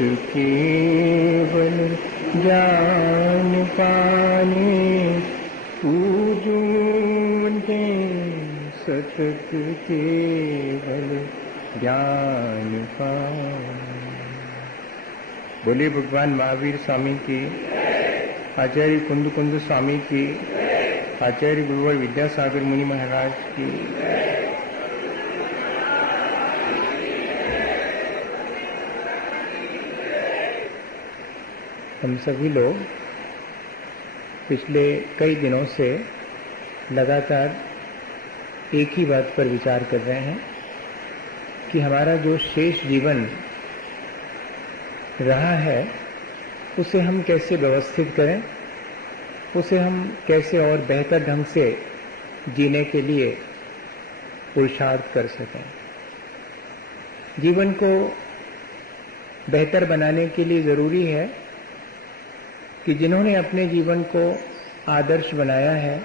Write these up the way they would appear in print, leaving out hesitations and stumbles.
केवल ज्ञान पाने, पूजूंते सतत केवल ज्ञान पाने। बोले भगवान महावीर स्वामी की, आचार्य कुंद कुंद स्वामी की, आचार्य गुरुवर विद्यासागर मुनि महाराज की। हम सभी लोग पिछले कई दिनों से लगातार एक ही बात पर विचार कर रहे हैं कि हमारा जो शेष जीवन रहा है उसे हम कैसे व्यवस्थित करें, उसे हम कैसे और बेहतर ढंग से जीने के लिए पुरुषार्थ कर सकें। जीवन को बेहतर बनाने के लिए ज़रूरी है कि जिन्होंने अपने जीवन को आदर्श बनाया है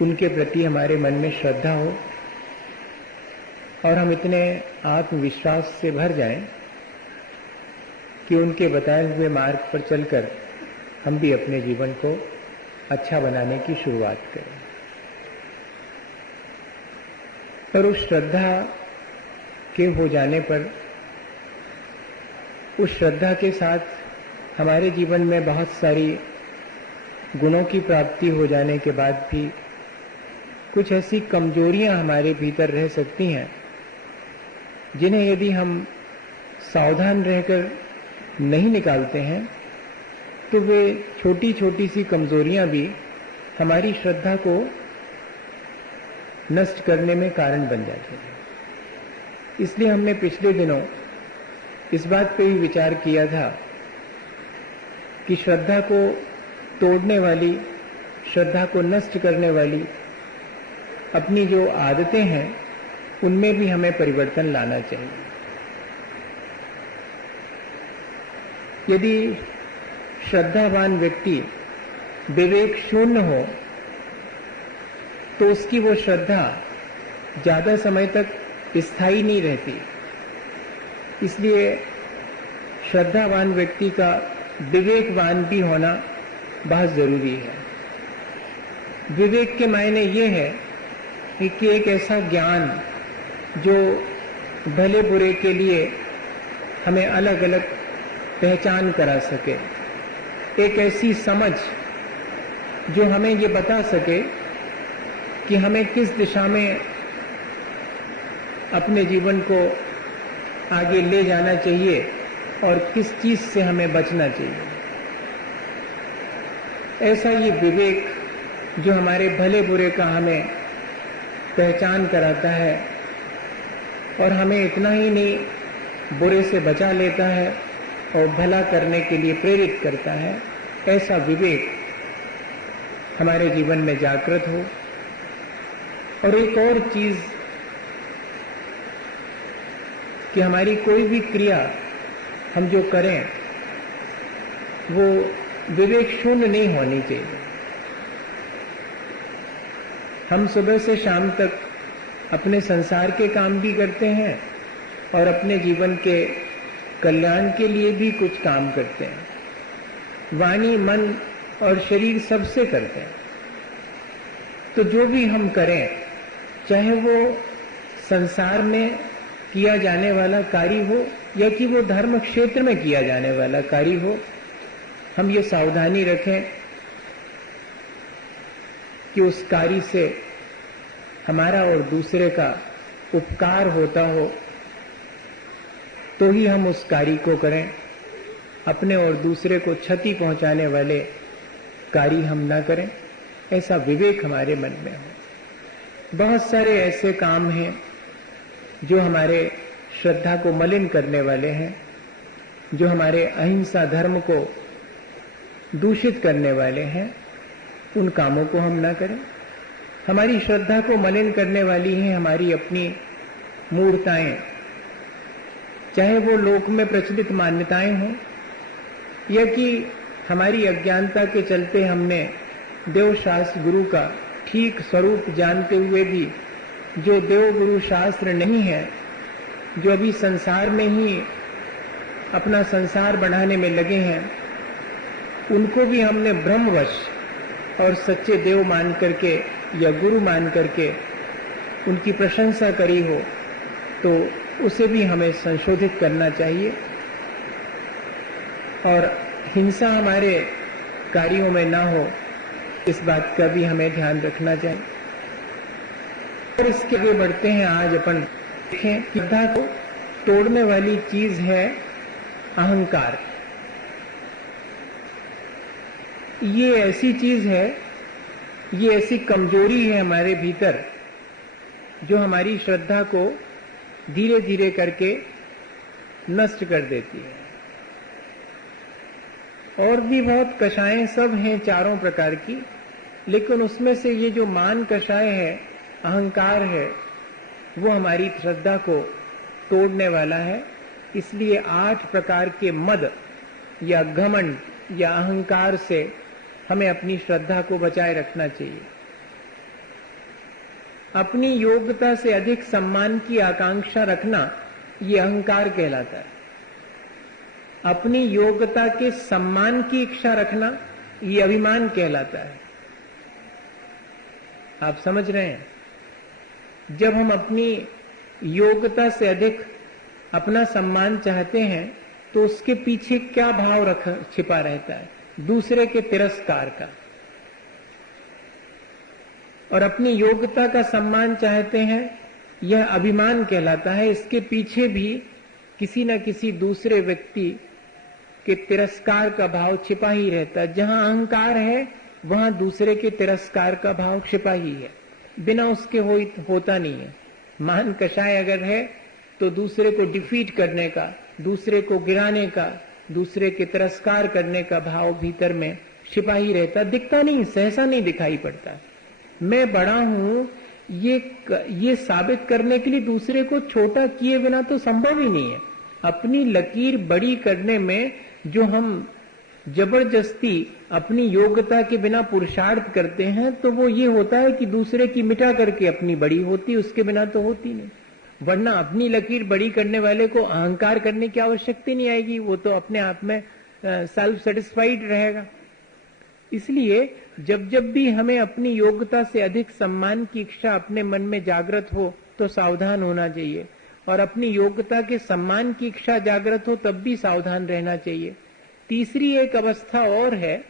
उनके प्रति हमारे मन में श्रद्धा हो और हम इतने आत्मविश्वास से भर जाएं कि उनके बताए हुए मार्ग पर चलकर हम भी अपने जीवन को अच्छा बनाने की शुरुआत करें। पर उस श्रद्धा के हो जाने पर, उस श्रद्धा के साथ हमारे जीवन में बहुत सारी गुणों की प्राप्ति हो जाने के बाद भी कुछ ऐसी कमजोरियां हमारे भीतर रह सकती हैं जिन्हें यदि हम सावधान रहकर नहीं निकालते हैं तो वे छोटी छोटी सी कमजोरियां भी हमारी श्रद्धा को नष्ट करने में कारण बन जाती हैं। इसलिए हमने पिछले दिनों इस बात पे भी विचार किया था कि श्रद्धा को तोड़ने वाली, श्रद्धा को नष्ट करने वाली अपनी जो आदतें हैं उनमें भी हमें परिवर्तन लाना चाहिए। यदि श्रद्धावान व्यक्ति विवेक शून्य हो तो उसकी वो श्रद्धा ज्यादा समय तक स्थायी नहीं रहती। इसलिए श्रद्धावान व्यक्ति का विवेकवान भी होना बहुत जरूरी है। विवेक के मायने ये है कि एक ऐसा ज्ञान जो भले बुरे के लिए हमें अलग अलग पहचान करा सके, एक ऐसी समझ जो हमें ये बता सके कि हमें किस दिशा में अपने जीवन को आगे ले जाना चाहिए और किस चीज से हमें बचना चाहिए। ऐसा ये विवेक जो हमारे भले बुरे का हमें पहचान कराता है और हमें इतना ही नहीं बुरे से बचा लेता है और भला करने के लिए प्रेरित करता है, ऐसा विवेक हमारे जीवन में जागृत हो। और एक और चीज कि हमारी कोई भी क्रिया हम जो करें वो विवेक शून्य नहीं होनी चाहिए। हम सुबह से शाम तक अपने संसार के काम भी करते हैं और अपने जीवन के कल्याण के लिए भी कुछ काम करते हैं। वाणी, मन और शरीर सबसे करते हैं। तो जो भी हम करें, चाहे वो संसार में किया जाने वाला कार्य हो या कि वो धर्म क्षेत्र में किया जाने वाला कार्य हो, हम ये सावधानी रखें कि उस कार्य से हमारा और दूसरे का उपकार होता हो तो ही हम उस कार्य को करें। अपने और दूसरे को क्षति पहुंचाने वाले कार्य हम ना करें, ऐसा विवेक हमारे मन में हो। बहुत सारे ऐसे काम हैं जो हमारे श्रद्धा को मलिन करने वाले हैं, जो हमारे अहिंसा धर्म को दूषित करने वाले हैं, उन कामों को हम ना करें। हमारी श्रद्धा को मलिन करने वाली हैं हमारी अपनी मूर्ताएं, चाहे वो लोक में प्रचलित मान्यताएं हों या कि हमारी अज्ञानता के चलते हमने देव शास्त्र गुरु का ठीक स्वरूप जानते हुए भी जो देव गुरु शास्त्र नहीं है, जो अभी संसार में ही अपना संसार बढ़ाने में लगे हैं, उनको भी हमने ब्रह्मवश और सच्चे देव मान करके या गुरु मान करके उनकी प्रशंसा करी हो, तो उसे भी हमें संशोधित करना चाहिए और हिंसा हमारे कार्यों में ना हो, इस बात का भी हमें ध्यान रखना चाहिए। और इसके आगे बढ़ते हैं। आज अपन देखें, श्रद्धा को तोड़ने वाली चीज है अहंकार। ये ऐसी चीज है, ये ऐसी कमजोरी है हमारे भीतर जो हमारी श्रद्धा को धीरे धीरे करके नष्ट कर देती है। और भी बहुत कषायें सब हैं चारों प्रकार की, लेकिन उसमें से ये जो मान कषाय है, अहंकार है, वो हमारी श्रद्धा को तोड़ने वाला है। इसलिए 8 प्रकार के मद या घमंड या अहंकार से हमें अपनी श्रद्धा को बचाए रखना चाहिए। अपनी योग्यता से अधिक सम्मान की आकांक्षा रखना, ये अहंकार कहलाता है। अपनी योग्यता के सम्मान की इच्छा रखना, ये अभिमान कहलाता है। आप समझ रहे हैं? जब हम अपनी योग्यता से अधिक अपना सम्मान चाहते हैं, तो उसके पीछे क्या भाव छिपा रहता है? दूसरे के तिरस्कार का। और अपनी योग्यता का सम्मान चाहते हैं, यह अभिमान कहलाता है। इसके पीछे भी किसी न किसी दूसरे व्यक्ति के तिरस्कार का भाव छिपा ही रहता है। जहां अहंकार है, वहां दूसरे के तिरस्कार का भाव छिपा ही है, बिना उसके होता नहीं है। मान कषाय अगर है, तो दूसरे को डिफीट करने का, दूसरे को गिराने का, दूसरे के तिरस्कार करने का भाव भीतर में छिपा ही रहता, दिखता नहीं, सहसा नहीं दिखाई पड़ता। मैं बड़ा हूं, ये साबित करने के लिए दूसरे को छोटा किए बिना तो संभव ही नहीं है। अपनी लकीर बड़ी करने में जो हम जबरदस्ती अपनी योग्यता के बिना पुरुषार्थ करते हैं, तो वो ये होता है कि दूसरे की मिटा करके अपनी बड़ी होती, उसके बिना तो होती नहीं। वरना अपनी लकीर बड़ी करने वाले को अहंकार करने की आवश्यकता नहीं आएगी, वो तो अपने आप में सेल्फ सेटिस्फाइड रहेगा। इसलिए जब जब भी हमें अपनी योग्यता से अधिक सम्मान की इच्छा अपने मन में जागृत हो, तो सावधान होना चाहिए। और अपनी योग्यता के सम्मान की इच्छा जागृत हो, तब भी सावधान रहना चाहिए। तीसरी एक अवस्था और है,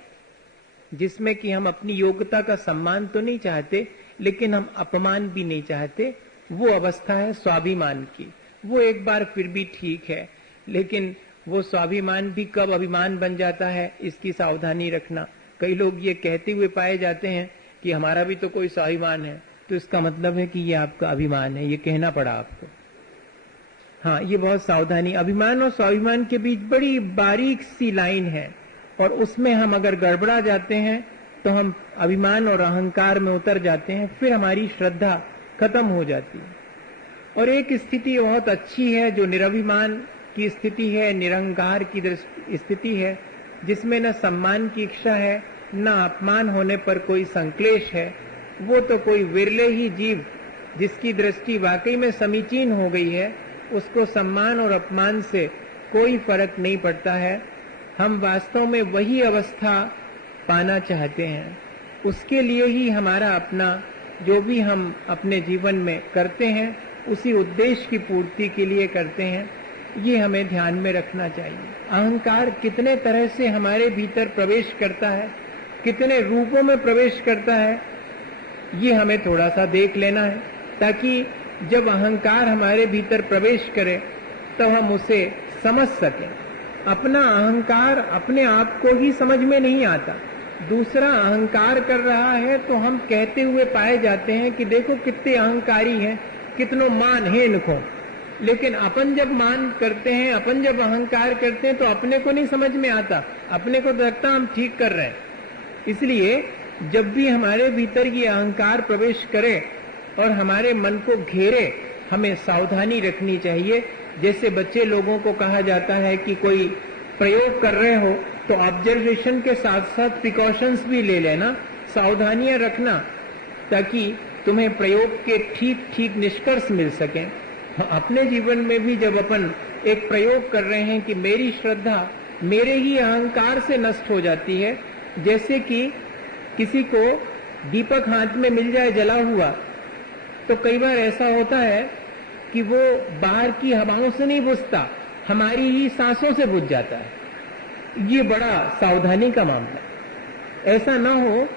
जिसमें कि हम अपनी योग्यता का सम्मान तो नहीं चाहते, लेकिन हम अपमान भी नहीं चाहते। वो अवस्था है स्वाभिमान की। वो एक बार फिर भी ठीक है, लेकिन वो स्वाभिमान भी कब अभिमान बन जाता है, इसकी सावधानी रखना। कई लोग ये कहते हुए पाए जाते हैं कि हमारा भी तो कोई स्वाभिमान है, तो इसका मतलब है कि ये आपका अभिमान है, ये कहना पड़ा आपको। हाँ, ये बहुत सावधानी। अभिमान और स्वाभिमान के बीच बड़ी बारीक सी लाइन है, और उसमें हम अगर गड़बड़ा जाते हैं तो हम अभिमान और अहंकार में उतर जाते हैं, फिर हमारी श्रद्धा खत्म हो जाती है। और एक स्थिति बहुत अच्छी है जो निरभिमान की स्थिति है, निरंकार की स्थिति है, जिसमें न सम्मान की इच्छा है, न अपमान होने पर कोई संक्लेश है। वो तो कोई विरले ही जीव जिसकी दृष्टि वाकई में समीचीन हो गई है, उसको सम्मान और अपमान से कोई फर्क नहीं पड़ता है। हम वास्तव में वही अवस्था पाना चाहते हैं। उसके लिए ही हमारा अपना जो भी हम अपने जीवन में करते हैं, उसी उद्देश्य की पूर्ति के लिए करते हैं। ये हमें ध्यान में रखना चाहिए। अहंकार कितने तरह से हमारे भीतर प्रवेश करता है, कितने रूपों में प्रवेश करता है, ये हमें थोड़ा सा देख लेना है, ताकि जब अहंकार हमारे भीतर प्रवेश करे तब हम उसे समझ सकें। अपना अहंकार अपने आप को ही समझ में नहीं आता, दूसरा अहंकार कर रहा है तो हम कहते हुए पाए जाते हैं कि देखो कितने अहंकारी हैं, कितनो मान है इनको। लेकिन अपन जब मान करते हैं, अपन जब अहंकार करते हैं, तो अपने को नहीं समझ में आता, अपने को लगता हम ठीक कर रहे हैं। इसलिए जब भी हमारे भीतर ये अहंकार प्रवेश करे और हमारे मन को घेरे, हमें सावधानी रखनी चाहिए। जैसे बच्चे लोगों को कहा जाता है कि कोई प्रयोग कर रहे हो तो ऑब्जर्वेशन के साथ साथ प्रिकॉशंस भी ले लेना, सावधानियां रखना, ताकि तुम्हें प्रयोग के ठीक ठीक निष्कर्ष मिल सकें। अपने जीवन में भी जब अपन एक प्रयोग कर रहे हैं कि मेरी श्रद्धा मेरे ही अहंकार से नष्ट हो जाती है। जैसे कि किसी को दीपक हाथ में मिल जाए जला हुआ, तो कई बार ऐसा होता है कि वो बाहर की हवाओं से नहीं बुझता, हमारी ही सांसों से बुझ जाता है। ये बड़ा सावधानी का मामला। ऐसा ना हो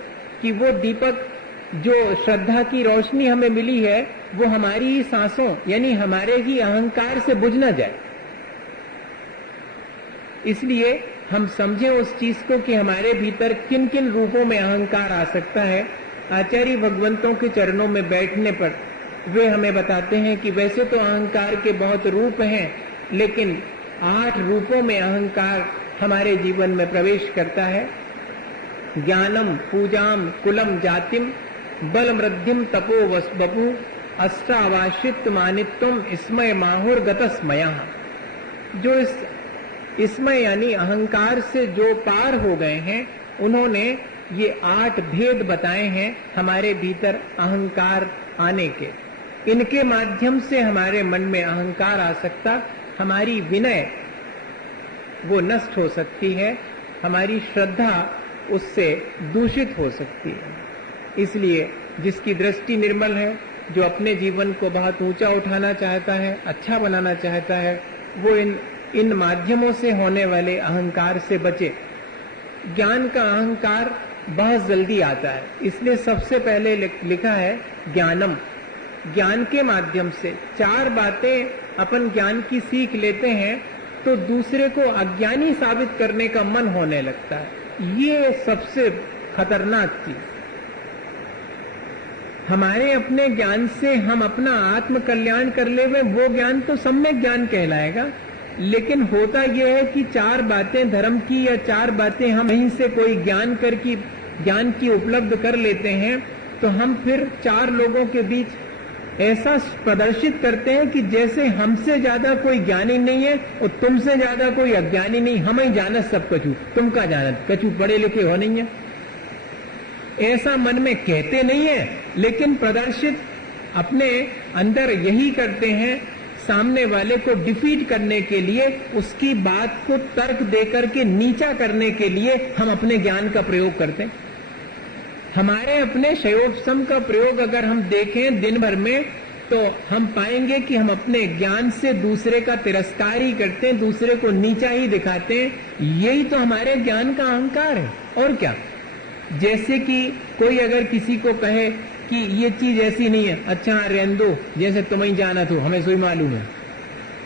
कि वो दीपक जो श्रद्धा की रोशनी हमें मिली है वो हमारी ही सांसों यानी हमारे ही अहंकार से बुझ ना जाए। इसलिए हम समझें उस चीज को कि हमारे भीतर किन किन रूपों में अहंकार आ सकता है। आचार्य भगवंतों के चरणों में बैठने पर वे हमें बताते हैं कि वैसे तो अहंकार के बहुत रूप हैं, लेकिन 8 रूपों में अहंकार हमारे जीवन में प्रवेश करता है। ज्ञानम, पूजाम, कुलम, जातिम, बल, मृद्धिम, तपो, वसबपु, अष्टावाशित मानित्वम, स्मय, माहुर, गतस्मया। जो इस स्मय यानी अहंकार से जो पार हो गए हैं, उन्होंने ये 8 भेद बताए हैं हमारे भीतर अहंकार आने के। इनके माध्यम से हमारे मन में अहंकार आ सकता, हमारी विनय वो नष्ट हो सकती है, हमारी श्रद्धा उससे दूषित हो सकती है। इसलिए जिसकी दृष्टि निर्मल है, जो अपने जीवन को बहुत ऊंचा उठाना चाहता है, अच्छा बनाना चाहता है, वो इन माध्यमों से होने वाले अहंकार से बचे। ज्ञान का अहंकार बहुत जल्दी आता है, इसलिए सबसे पहले लिखा है ज्ञानम। ज्ञान के माध्यम से 4 बातें अपन ज्ञान की सीख लेते हैं तो दूसरे को अज्ञानी साबित करने का मन होने लगता है। ये सबसे खतरनाक चीज। हमारे अपने ज्ञान से हम अपना आत्म कल्याण कर ले, वो ज्ञान तो सम्यक ज्ञान कहलाएगा। लेकिन होता यह है कि 4 बातें धर्म की या 4 बातें हम यहीं से कोई ज्ञान की उपलब्ध कर लेते हैं, तो हम फिर 4 लोगों के बीच ऐसा प्रदर्शित करते हैं कि जैसे हमसे ज्यादा कोई ज्ञानी नहीं है और तुमसे ज्यादा कोई अज्ञानी नहीं, हम ही जानत सब कछु, तुम का जानत कछु, पढ़े लिखे हो नहीं है। ऐसा मन में कहते नहीं है, लेकिन प्रदर्शित अपने अंदर यही करते हैं। सामने वाले को डिफीट करने के लिए, उसकी बात को तर्क देकर के नीचा करने के लिए हम अपने ज्ञान का प्रयोग करते हैं। हमारे अपने शयोपशम का प्रयोग अगर हम देखें दिन भर में, तो हम पाएंगे कि हम अपने ज्ञान से दूसरे का तिरस्कार ही करते हैं, दूसरे को नीचा ही दिखाते हैं। यही तो हमारे ज्ञान का अहंकार है, और क्या। जैसे कि कोई अगर किसी को कहे कि ये चीज ऐसी नहीं है, अच्छा रहने दो, जैसे तुम ही जाना तो हमें सोई मालूम है।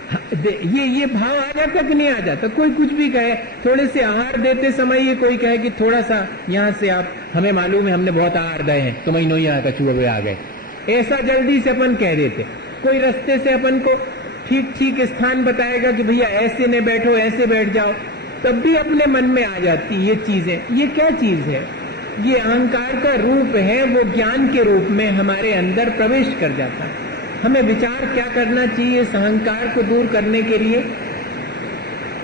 ये भाव आ जाता कि नहीं आ जाता। कोई कुछ भी कहे, थोड़े से आहार देते समय ये कोई कहे कि थोड़ा सा यहाँ से आप, हमें मालूम है हमने बहुत आहार दिए हैं, तुम ही नहीं आया, चूहे आ गए, ऐसा जल्दी से अपन कह देते। कोई रास्ते से अपन को ठीक स्थान बताएगा कि भैया ऐसे न बैठो, ऐसे बैठ जाओ, तब भी अपने मन में आ जाती ये चीजें। ये क्या चीज है? ये अहंकार का रूप है, वो ज्ञान के रूप में हमारे अंदर प्रवेश कर जाता है। हमें विचार क्या करना चाहिए इस अहंकार को दूर करने के लिए?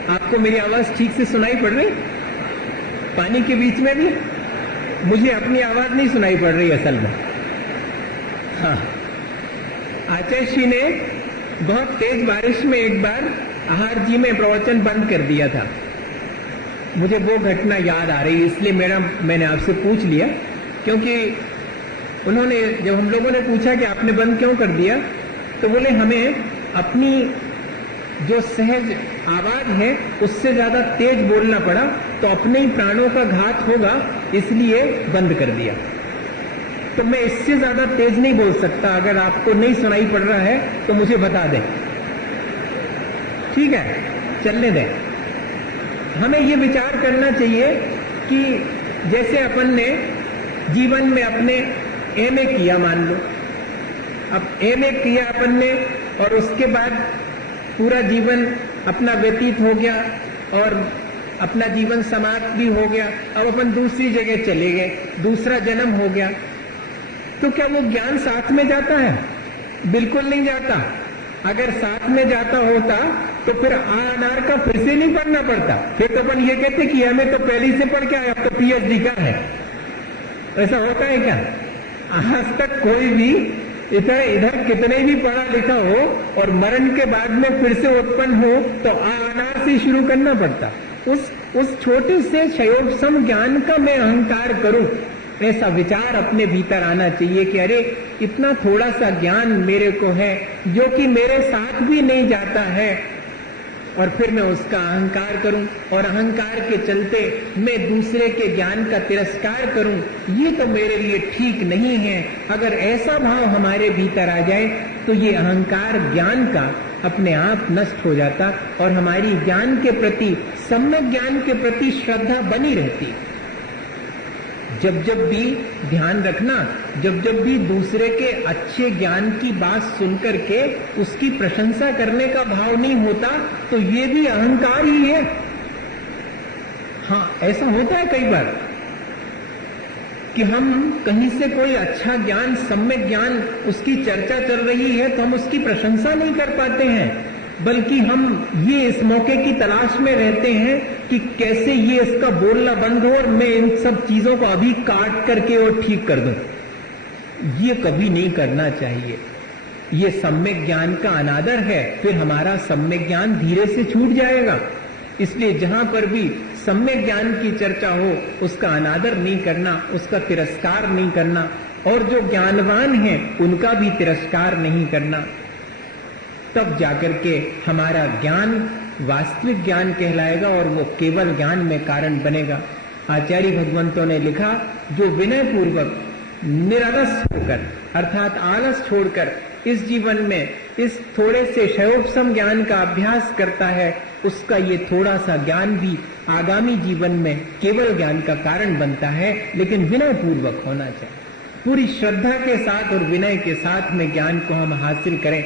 आपको मेरी आवाज ठीक से सुनाई पड़ रही? पानी के बीच में भी मुझे अपनी आवाज नहीं सुनाई पड़ रही असल में। हाँ, आचार्य श्री ने बहुत तेज बारिश में एक बार आहार जी में प्रवचन बंद कर दिया था। मुझे वो घटना याद आ रही, इसलिए मैंने आपसे पूछ लिया, क्योंकि उन्होंने, जब हम लोगों ने पूछा कि आपने बंद क्यों कर दिया, तो बोले हमें अपनी जो सहज आवाज है उससे ज्यादा तेज बोलना पड़ा, तो अपने ही प्राणों का घात होगा, इसलिए बंद कर दिया। तो मैं इससे ज्यादा तेज नहीं बोल सकता, अगर आपको नहीं सुनाई पड़ रहा है तो मुझे बता दें, ठीक है? चलने दें। हमें ये विचार करना चाहिए कि जैसे अपन ने जीवन में अपने एमए किया, मान लो अब एमए किया अपन ने, और उसके बाद पूरा जीवन अपना व्यतीत हो गया और अपना जीवन समाप्त भी हो गया। अब अपन दूसरी जगह चले गए, दूसरा जन्म हो गया, तो क्या वो ज्ञान साथ में जाता है? बिल्कुल नहीं जाता। अगर साथ में जाता होता तो फिर अनार का फिर से नहीं पढ़ना पड़ता, फिर तो अपन ये कहते कि हमें तो पहले से पढ़ के आया, अब तो पीएचडी का है। ऐसा होता है क्या? आज तक कोई भी इधर इधर कितने भी पढ़ा लिखा हो और मरण के बाद में फिर से उत्पन्न हो तो अनार से शुरू करना पड़ता। उस छोटे से क्षयोग सम ज्ञान का मैं अहंकार करूं, ऐसा विचार अपने भीतर आना चाहिए कि अरे इतना थोड़ा सा ज्ञान मेरे को है जो कि मेरे साथ भी नहीं जाता है, और फिर मैं उसका अहंकार करूं और अहंकार के चलते मैं दूसरे के ज्ञान का तिरस्कार करूं, ये तो मेरे लिए ठीक नहीं है। अगर ऐसा भाव हमारे भीतर आ जाए तो ये अहंकार ज्ञान का अपने आप नष्ट हो जाता और हमारी ज्ञान के प्रति, सम्यक ज्ञान के प्रति श्रद्धा बनी रहती। जब जब भी ध्यान रखना, जब जब भी दूसरे के अच्छे ज्ञान की बात सुनकर के उसकी प्रशंसा करने का भाव नहीं होता तो ये भी अहंकार ही है। हाँ, ऐसा होता है कई बार कि हम कहीं से कोई अच्छा ज्ञान, सम्यक ज्ञान, उसकी चर्चा चल रही है तो हम उसकी प्रशंसा नहीं कर पाते हैं, बल्कि हम ये इस मौके की तलाश में रहते हैं कि कैसे ये इसका बोलना बंद हो और मैं इन सब चीजों को अभी काट करके और ठीक कर दूं। ये कभी नहीं करना चाहिए। ये सम्यक ज्ञान का अनादर है, फिर हमारा सम्यक ज्ञान धीरे से छूट जाएगा। इसलिए जहां पर भी सम्यक ज्ञान की चर्चा हो उसका अनादर नहीं करना, उसका तिरस्कार नहीं करना, और जो ज्ञानवान हैं उनका भी तिरस्कार नहीं करना। तब जाकर के हमारा ज्ञान वास्तविक ज्ञान कहलाएगा और वो केवल ज्ञान में कारण बनेगा। आचार्य भगवंतों ने लिखा, जो विनय पूर्वक निरलस होकर अर्थात आलस छोड़कर इस जीवन में इस थोड़े से क्षयोपशम ज्ञान का अभ्यास करता है, उसका ये थोड़ा सा ज्ञान भी आगामी जीवन में केवल ज्ञान का कारण बनता है, लेकिन विनय पूर्वक होना चाहिए। पूरी श्रद्धा के साथ और विनय के साथ में ज्ञान को हम हासिल करें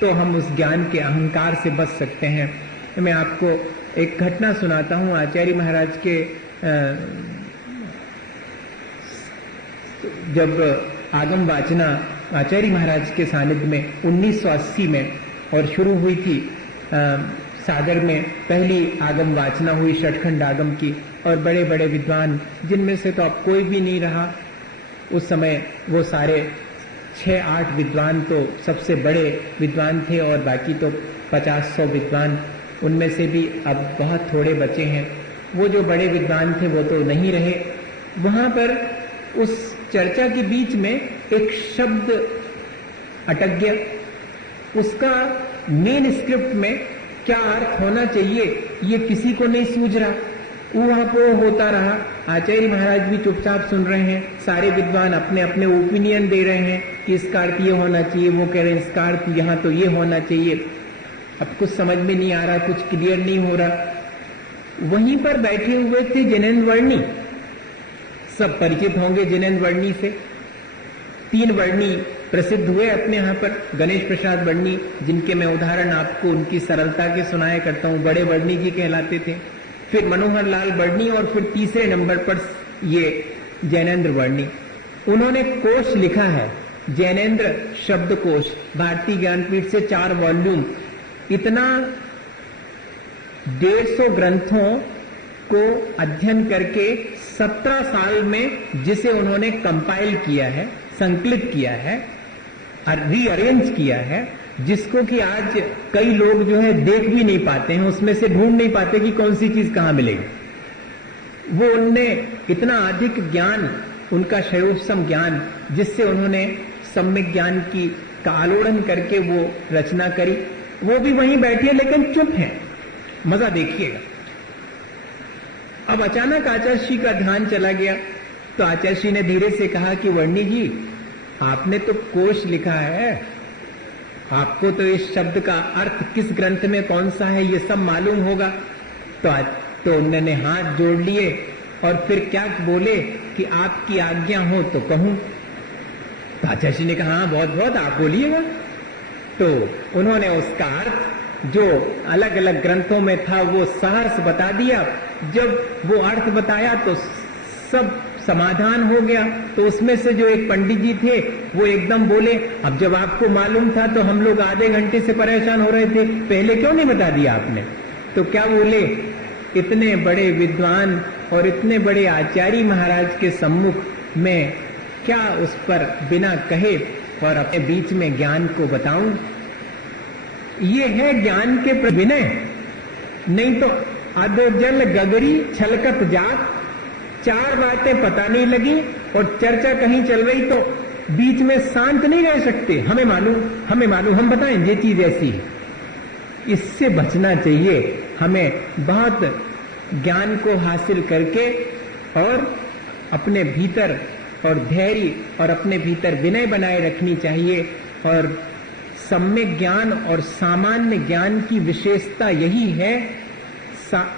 तो हम उस ज्ञान के अहंकार से बच सकते हैं। मैं आपको एक घटना सुनाता हूं। आचार्य महाराज के जब आगम वाचना आचार्य महाराज के सानिध्य में 1980 में और शुरू हुई थी, सागर में पहली आगम वाचना हुई षटखंड आगम की, और बड़े बड़े विद्वान, जिनमें से तो अब कोई भी नहीं रहा उस समय, वो सारे 6-8 विद्वान तो सबसे बड़े विद्वान थे और बाकी तो 50-100 विद्वान, उनमें से भी अब बहुत थोड़े बचे हैं। वो जो बड़े विद्वान थे वो तो नहीं रहे। वहां पर उस चर्चा के बीच में एक शब्द अटक गया। उसका मेन स्क्रिप्ट में क्या अर्थ होना चाहिए ये किसी को नहीं सूझ रहा। वहां पर होता रहा। आचार्य महाराज भी चुपचाप सुन रहे हैं, सारे विद्वान अपने अपने ओपिनियन दे रहे हैं कि इसका अर्थ ये होना चाहिए, वो कह रहे हैं इसका अर्थ यहाँ तो ये होना चाहिए। अब कुछ समझ में नहीं आ रहा, कुछ क्लियर नहीं हो रहा। वहीं पर बैठे हुए थे जिनेन्द्र वर्णी, सब परिचित होंगे जिनेन्द्र वर्णी से। 3 वर्णी प्रसिद्ध हुए अपने यहाँ पर, गणेश प्रसाद वर्णी, जिनके मैं उदाहरण आपको उनकी सरलता के सुनाया करता हूँ, बड़े वर्णी जी कहलाते थे। फिर मनोहर लाल वर्णी, और फिर तीसरे नंबर पर ये जैनेन्द्र वर्णी। उन्होंने कोश लिखा है, जैनेन्द्र शब्दकोश, भारतीय ज्ञानपीठ से 4 वॉल्यूम। इतना 150 ग्रंथों को अध्ययन करके 17 साल में जिसे उन्होंने कंपाइल किया है, संकलित किया है, रीअरेंज किया है, जिसको कि आज कई लोग जो है देख भी नहीं पाते हैं, उसमें से ढूंढ नहीं पाते कि कौन सी चीज कहां मिलेगी। वो उनने इतना अधिक ज्ञान, उनका क्षयोपशम ज्ञान, जिससे उन्होंने सम्यक ज्ञान की का आलोड़न करके वो रचना करी। वो भी वहीं बैठे लेकिन चुप हैं। मजा देखिएगा। अब अचानक आचार्य श्री का ध्यान चला गया तो आचार्य श्री ने धीरे से कहा कि वर्णी जी, आपने तो कोश लिखा है, आपको तो इस शब्द का अर्थ किस ग्रंथ में कौन सा है ये सब मालूम होगा। तो उन्होंने हाथ जोड़ लिए और फिर क्या बोले कि आपकी आज्ञा हो तो कहूं। तो आचार्य जी ने कहा, हाँ बहुत बहुत, आप बोलिएगा। तो उन्होंने उसका अर्थ जो अलग अलग ग्रंथों में था वो सहर्ष बता दिया। जब वो अर्थ बताया तो सब समाधान हो गया। तो उसमें से जो एक पंडित जी थे वो एकदम बोले, अब जब आपको मालूम था तो हम लोग आधे घंटे से परेशान हो रहे थे, पहले क्यों नहीं बता दिया आपने। तो क्या बोले, इतने बड़े विद्वान और इतने बड़े आचार्य महाराज के सम्मुख में क्या उस पर बिना कहे और अपने बीच में ज्ञान को बताऊं। ये है ज्ञान के विनय। नहीं तो अधजल गगरी छलकत जात, चार बातें पता नहीं लगी और चर्चा कहीं चल रही तो बीच में शांत नहीं रह सकते। हमें मालूम, हम बताएं ये चीज ऐसी है। इससे बचना चाहिए। हमें बहुत ज्ञान को हासिल करके और अपने भीतर और धैर्य और अपने भीतर विनय बनाए रखनी चाहिए। और सम्यक ज्ञान और सामान्य ज्ञान की विशेषता यही है,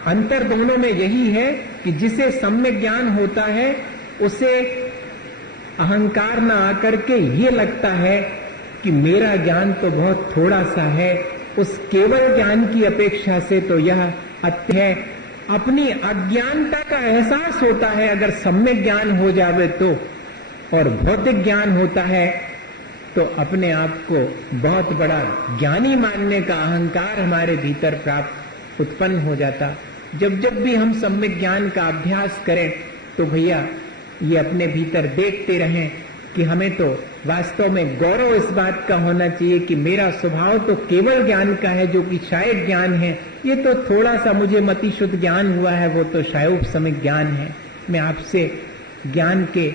अंतर दोनों में यही है कि जिसे सम्यक ज्ञान होता है उसे अहंकार न आकर के ये लगता है कि मेरा ज्ञान तो बहुत थोड़ा सा है, उस केवल ज्ञान की अपेक्षा से तो यह अत्य है। अपनी अज्ञानता का एहसास होता है अगर सम्यक ज्ञान हो जावे तो, और भौतिक ज्ञान होता है तो अपने आप को बहुत बड़ा ज्ञानी मानने का अहंकार हमारे भीतर प्राप्त उत्पन्न हो जाता। जब जब भी हम सम्यक ज्ञान का अभ्यास करें तो भैया ये अपने भीतर देखते रहें कि हमें तो वास्तव में गौरव इस बात का होना चाहिए कि मेरा स्वभाव तो केवल ज्ञान का है, जो कि शायद ज्ञान है। ये तो थोड़ा सा मुझे मतिशुद्ध ज्ञान हुआ है, वो तो शायोपसमिक ज्ञान है। मैं आपसे ज्ञान के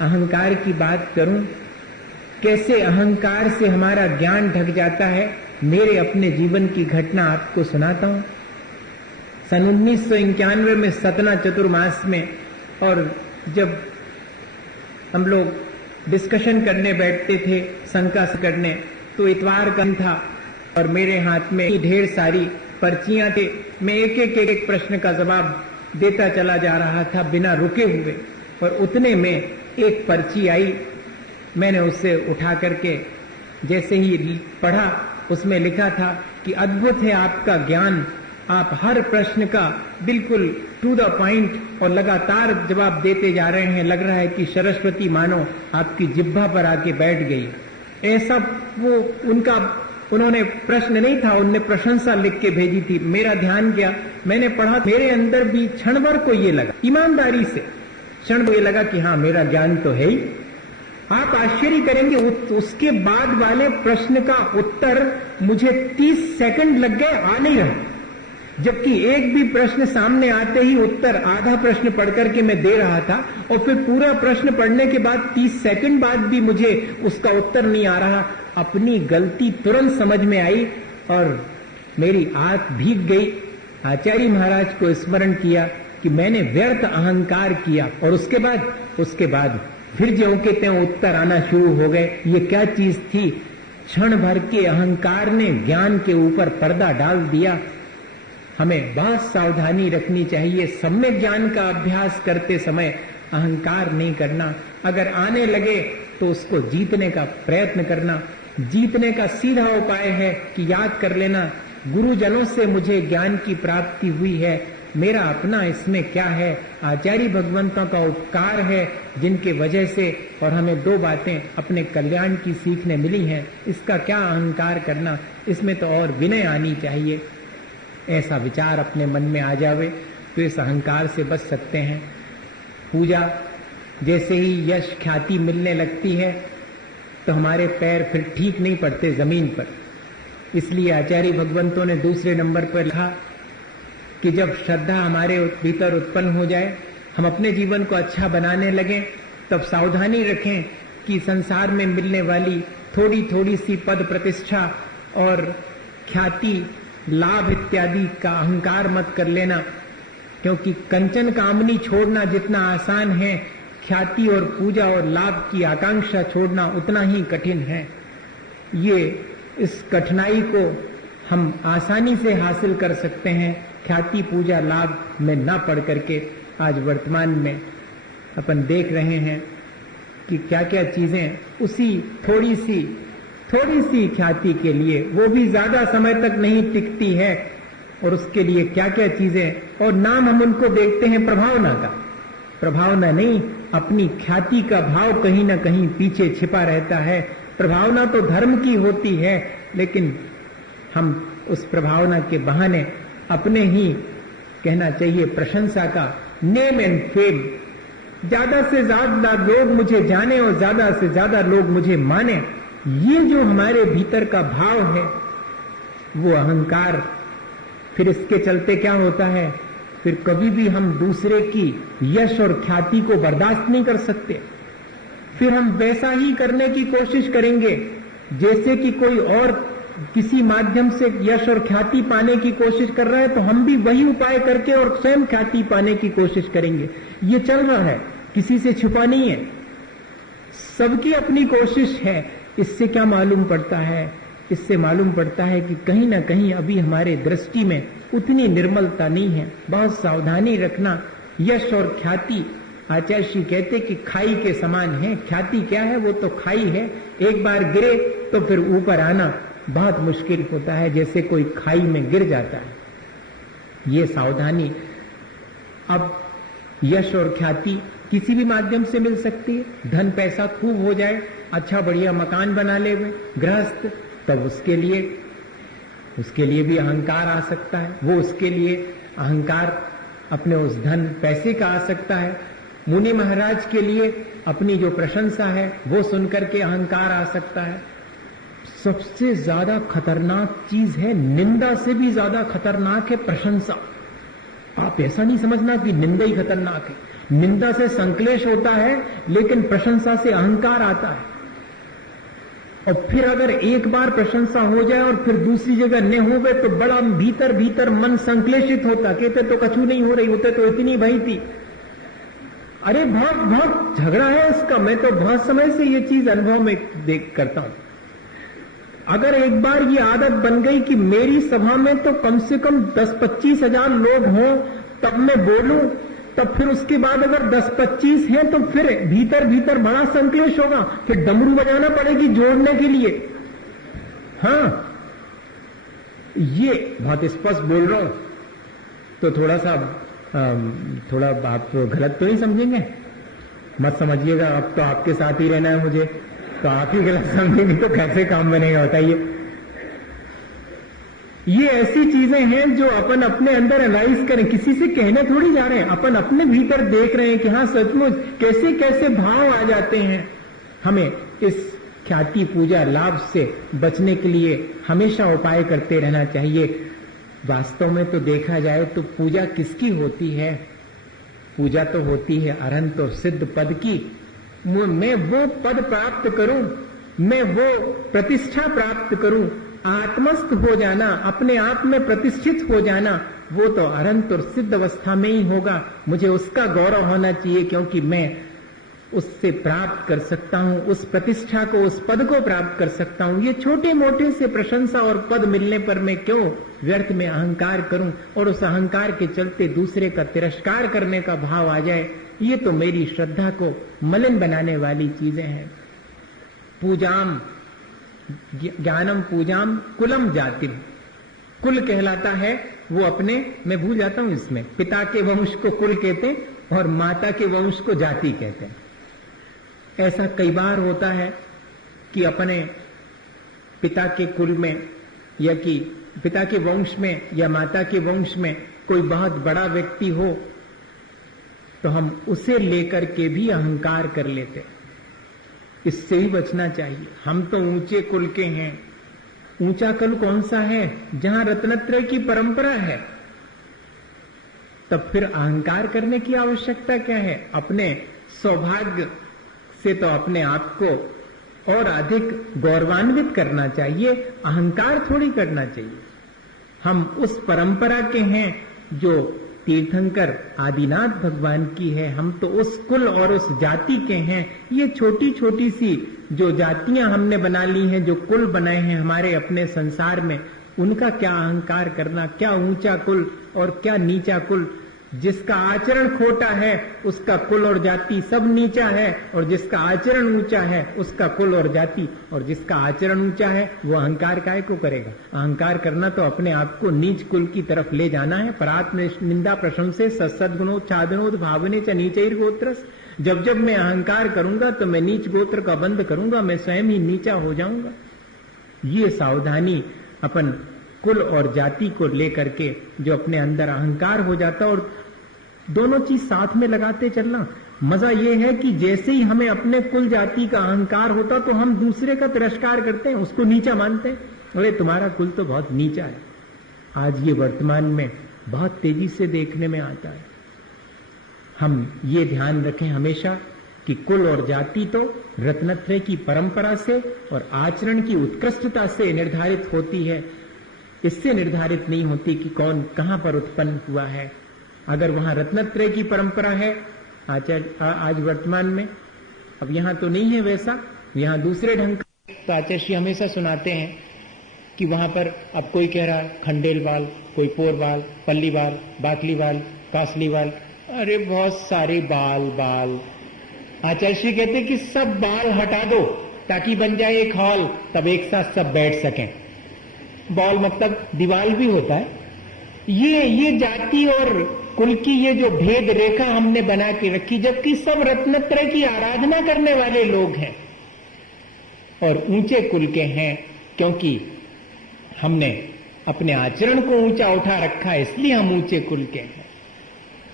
अहंकार की बात करूं, कैसे अहंकार से हमारा ज्ञान ढक जाता है। मेरे अपने जीवन की घटना आपको सुनाता हूं। सन 1991 में सतना चतुर्मास में, और जब हम लोग डिस्कशन करने बैठते थे शंका करने, तो इतवार का दिन था और मेरे हाथ में ढेर सारी पर्चियां थे। मैं एक प्रश्न का जवाब देता चला जा रहा था बिना रुके हुए, और उतने में एक पर्ची आई। मैंने उससे उठा करके जैसे ही पढ़ा, उसमें लिखा था कि अद्भुत है आपका ज्ञान, आप हर प्रश्न का बिल्कुल टू द पॉइंट और लगातार जवाब देते जा रहे हैं। लग रहा है कि सरस्वती मानो आपकी जिह्वा पर आके बैठ गई। ऐसा वो उन्होंने प्रश्न नहीं था, उन्होंने प्रशंसा लिख के भेजी थी। मेरा ध्यान गया, मैंने पढ़ा, मेरे अंदर भी क्षण भर को ये लगा, ईमानदारी से क्षण को ये लगा कि हाँ मेरा ज्ञान तो है ही। आप आश्चर्य करेंगे, उसके बाद वाले प्रश्न का उत्तर मुझे 30 सेकंड लग गए, आ नहीं रहा। जबकि एक भी प्रश्न सामने आते ही उत्तर, आधा प्रश्न पढ़ करके मैं दे रहा था और फिर पूरा प्रश्न पढ़ने के बाद 30 सेकंड बाद भी मुझे उसका उत्तर नहीं आ रहा। अपनी गलती तुरंत समझ में आई और मेरी आंख भीग गई। आचार्य महाराज को स्मरण किया कि मैंने व्यर्थ अहंकार किया, और उसके बाद फिर ज्यों के त्यों उत्तर आना शुरू हो गए। ये क्या चीज थी? क्षण भर के अहंकार ने ज्ञान के ऊपर पर्दा डाल दिया। हमें बहुत सावधानी रखनी चाहिए। सम्यक ज्ञान का अभ्यास करते समय अहंकार नहीं करना। अगर आने लगे तो उसको जीतने का प्रयत्न करना। जीतने का सीधा उपाय है कि याद कर लेना, गुरुजनों से मुझे ज्ञान की प्राप्ति हुई है, मेरा अपना इसमें क्या है? आचार्य भगवंतों का उपकार है जिनके वजह से, और हमें 2 बातें अपने कल्याण की सीखने मिली हैं। इसका क्या अहंकार करना, इसमें तो और विनय आनी चाहिए। ऐसा विचार अपने मन में आ जावे तो इस अहंकार से बच सकते हैं। पूजा जैसे ही यश ख्याति मिलने लगती है तो हमारे पैर फिर ठीक नहीं पड़ते जमीन पर। इसलिए आचार्य भगवंतों ने दूसरे नंबर पर लिखा कि जब श्रद्धा हमारे भीतर उत्पन्न हो जाए, हम अपने जीवन को अच्छा बनाने लगे, तब सावधानी रखें कि संसार में मिलने वाली थोड़ी थोड़ी सी पद प्रतिष्ठा और ख्याति, लाभ इत्यादि का अहंकार मत कर लेना, क्योंकि कंचन कामनी छोड़ना जितना आसान है, ख्याति और पूजा और लाभ की आकांक्षा छोड़ना उतना ही कठिन है। इस कठिनाई को हम आसानी से हासिल कर सकते हैं ख्याति, पूजा, लाभ में न पढ़ करके। आज वर्तमान में अपन देख रहे हैं कि क्या क्या चीजें उसी थोड़ी सी ख्याति के लिए, वो भी ज्यादा समय तक नहीं टिकती है, और उसके लिए क्या क्या चीजें, और नाम हम उनको देखते हैं प्रभावना का। प्रभावना नहीं, अपनी ख्याति का भाव कहीं ना कहीं पीछे छिपा रहता है। प्रभावना तो धर्म की होती है, लेकिन हम उस प्रभावना के बहाने अपने ही, कहना चाहिए प्रशंसा का, नेम एंड फेम, ज्यादा से ज्यादा लोग मुझे जाने और ज्यादा से ज्यादा लोग मुझे माने, ये जो हमारे भीतर का भाव है वो अहंकार। फिर इसके चलते क्या होता है, फिर कभी भी हम दूसरे की यश और ख्याति को बर्दाश्त नहीं कर सकते। फिर हम वैसा ही करने की कोशिश करेंगे जैसे कि कोई और किसी माध्यम से यश और ख्याति पाने की कोशिश कर रहा है, तो हम भी वही उपाय करके और स्वयं ख्याति पाने की कोशिश करेंगे। ये चल रहा है, किसी से छुपा नहीं है, सबकी अपनी कोशिश है। इससे क्या मालूम पड़ता है, इससे मालूम पड़ता है कि कहीं ना कहीं अभी हमारे दृष्टि में उतनी निर्मलता नहीं है। बहुत सावधानी रखना। यश और ख्याति, आचार्य श्री कहते कि खाई के समान है। ख्याति क्या है, वो तो खाई है, एक बार गिरे तो फिर ऊपर आना बहुत मुश्किल होता है, जैसे कोई खाई में गिर जाता है। ये सावधानी। अब यश और ख्याति किसी भी माध्यम से मिल सकती है। धन पैसा खूब हो जाए, अच्छा बढ़िया मकान बना ले गृहस्थ, तब उसके लिए भी अहंकार आ सकता है। वो उसके लिए अहंकार अपने उस धन पैसे का आ सकता है। मुनि महाराज के लिए अपनी जो प्रशंसा है वो सुनकर के अहंकार आ सकता है। सबसे ज्यादा खतरनाक चीज है, निंदा से भी ज्यादा खतरनाक है प्रशंसा। आप ऐसा नहीं समझना कि निंदा ही खतरनाक है। निंदा से संक्लेश होता है, लेकिन प्रशंसा से अहंकार आता है। और फिर अगर एक बार प्रशंसा हो जाए और फिर दूसरी जगह न हो गए तो बड़ा भीतर भीतर मन संक्लेशित होता, कहते तो कछु नहीं हो रही, होते तो इतनी भई थी। अरे बहुत बहुत झगड़ा है इसका। मैं तो बहुत समय से ये चीज अनुभव में देख करता हूं। अगर एक बार ये आदत बन गई कि मेरी सभा में तो कम से कम 10-25 हजार लोग हों तब मैं बोलूं, तब फिर उसके बाद अगर 10-25 हैं तो फिर भीतर भीतर बड़ा संक्लेश होगा, फिर डमरू बजाना पड़ेगी जोड़ने के लिए। हाँ, ये बहुत स्पष्ट बोल रहा हूं, तो थोड़ा आप गलत तो नहीं समझेंगे, मत समझिएगा। अब तो आपके साथ ही रहना है मुझे, तो आप ही गलत समझेंगे तो कैसे काम बनेगा बताइए। ये ऐसी चीजें हैं जो अपन अपने अंदर एनालाइज करें, किसी से कहने थोड़ी जा रहे हैं, अपन अपने भीतर देख रहे हैं कि हाँ सचमुच कैसे कैसे भाव आ जाते हैं। हमें इस ख्याति पूजा लाभ से बचने के लिए हमेशा उपाय करते रहना चाहिए। वास्तव में तो देखा जाए तो पूजा किसकी होती है? पूजा तो होती है अरहंत और सिद्ध पद की। मैं वो पद प्राप्त करूं, मैं वो प्रतिष्ठा प्राप्त करूं, आत्मस्थ हो जाना, अपने आप में प्रतिष्ठित हो जाना, वो तो अरहंत और सिद्ध अवस्था में ही होगा। मुझे उसका गौरव होना चाहिए, क्योंकि मैं उससे प्राप्त कर सकता हूं, उस प्रतिष्ठा को, उस पद को प्राप्त कर सकता हूं। ये छोटे मोटे से प्रशंसा और पद मिलने पर मैं क्यों व्यर्थ में अहंकार करूं और उस अहंकार के चलते दूसरे का तिरस्कार करने का भाव आ जाए। ये तो मेरी श्रद्धा को मलिन बनाने वाली चीजें हैं। पूजाम ज्ञानम पूजाम कुलम जातिम, कुल कहलाता है वो अपने, मैं भूल जाता हूं इसमें, पिता के वंश को कुल कहते हैं और माता के वंश को जाति कहते हैं। ऐसा कई बार होता है कि अपने पिता के कुल में या कि पिता के वंश में या माता के वंश में कोई बहुत बड़ा व्यक्ति हो तो हम उसे लेकर के भी अहंकार कर लेते हैं। इससे ही बचना चाहिए। हम तो ऊंचे कुल के हैं। ऊंचा कुल कौन सा है? जहां रत्नत्रय की परंपरा है। तब फिर अहंकार करने की आवश्यकता क्या है? अपने सौभाग्य से तो अपने आप को और अधिक गौरवान्वित करना चाहिए, अहंकार थोड़ी करना चाहिए। हम उस परंपरा के हैं जो तीर्थंकर आदिनाथ भगवान की है। हम तो उस कुल और उस जाति के हैं। ये छोटी छोटी सी जो जातियां हमने बना ली हैं, जो कुल बनाए हैं हमारे अपने संसार में, उनका क्या अहंकार करना? क्या ऊंचा कुल और क्या नीचा कुल? जिसका आचरण खोटा है उसका कुल और जाति सब नीचा है, और जिसका आचरण ऊंचा है उसका कुल और जाति, और जिसका आचरण ऊंचा है वो अहंकार काहे को करेगा? अहंकार करना तो अपने आप को नीच कुल की तरफ ले जाना है। परात्म निंदा प्रशंसे सत्सद्गुणोच्छादनोद भावने च नीचैर गोत्रस। जब जब मैं अहंकार करूंगा तो मैं नीच गोत्र का बंद करूंगा, मैं स्वयं ही नीचा हो जाऊंगा। ये सावधानी अपन कुल और जाति को लेकर के जो अपने अंदर अहंकार हो जाता, और दोनों चीज साथ में लगाते चलना। मजा यह है कि जैसे ही हमें अपने कुल जाति का अहंकार होता तो हम दूसरे का तिरस्कार करते हैं, उसको नीचा मानते हैं। अरे तुम्हारा कुल तो बहुत नीचा है। आज ये वर्तमान में बहुत तेजी से देखने में आता है। हम ये ध्यान रखें हमेशा कि कुल और जाति तो रत्नत्रय की परंपरा से और आचरण की उत्कृष्टता से निर्धारित होती है, इससे निर्धारित नहीं होती कि कौन कहां पर उत्पन्न हुआ है। अगर वहां रत्नत्रय की परंपरा है आज वर्तमान में, अब यहां तो नहीं है वैसा, यहां दूसरे ढंग का। तो आचार्य हमेशा सुनाते हैं कि वहां पर अब कोई कह रहा खंडेलवाल, कोई पोरवाल, पल्लीवाल, बाकलीवाल, कासलीवाल, अरे बहुत सारे बाल बाल। आचार्य कहते कि सब बाल हटा दो ताकि बन जाए एक हॉल, तब एक साथ सब बैठ सकें। बॉल मतलब दीवाल भी होता है। ये जाति और कुल की ये जो भेद रेखा हमने बना के रखी, जबकि सब रत्नत्रय की आराधना करने वाले लोग हैं और ऊंचे कुल के हैं, क्योंकि हमने अपने आचरण को ऊंचा उठा रखा, इसलिए हम ऊंचे कुल के हैं।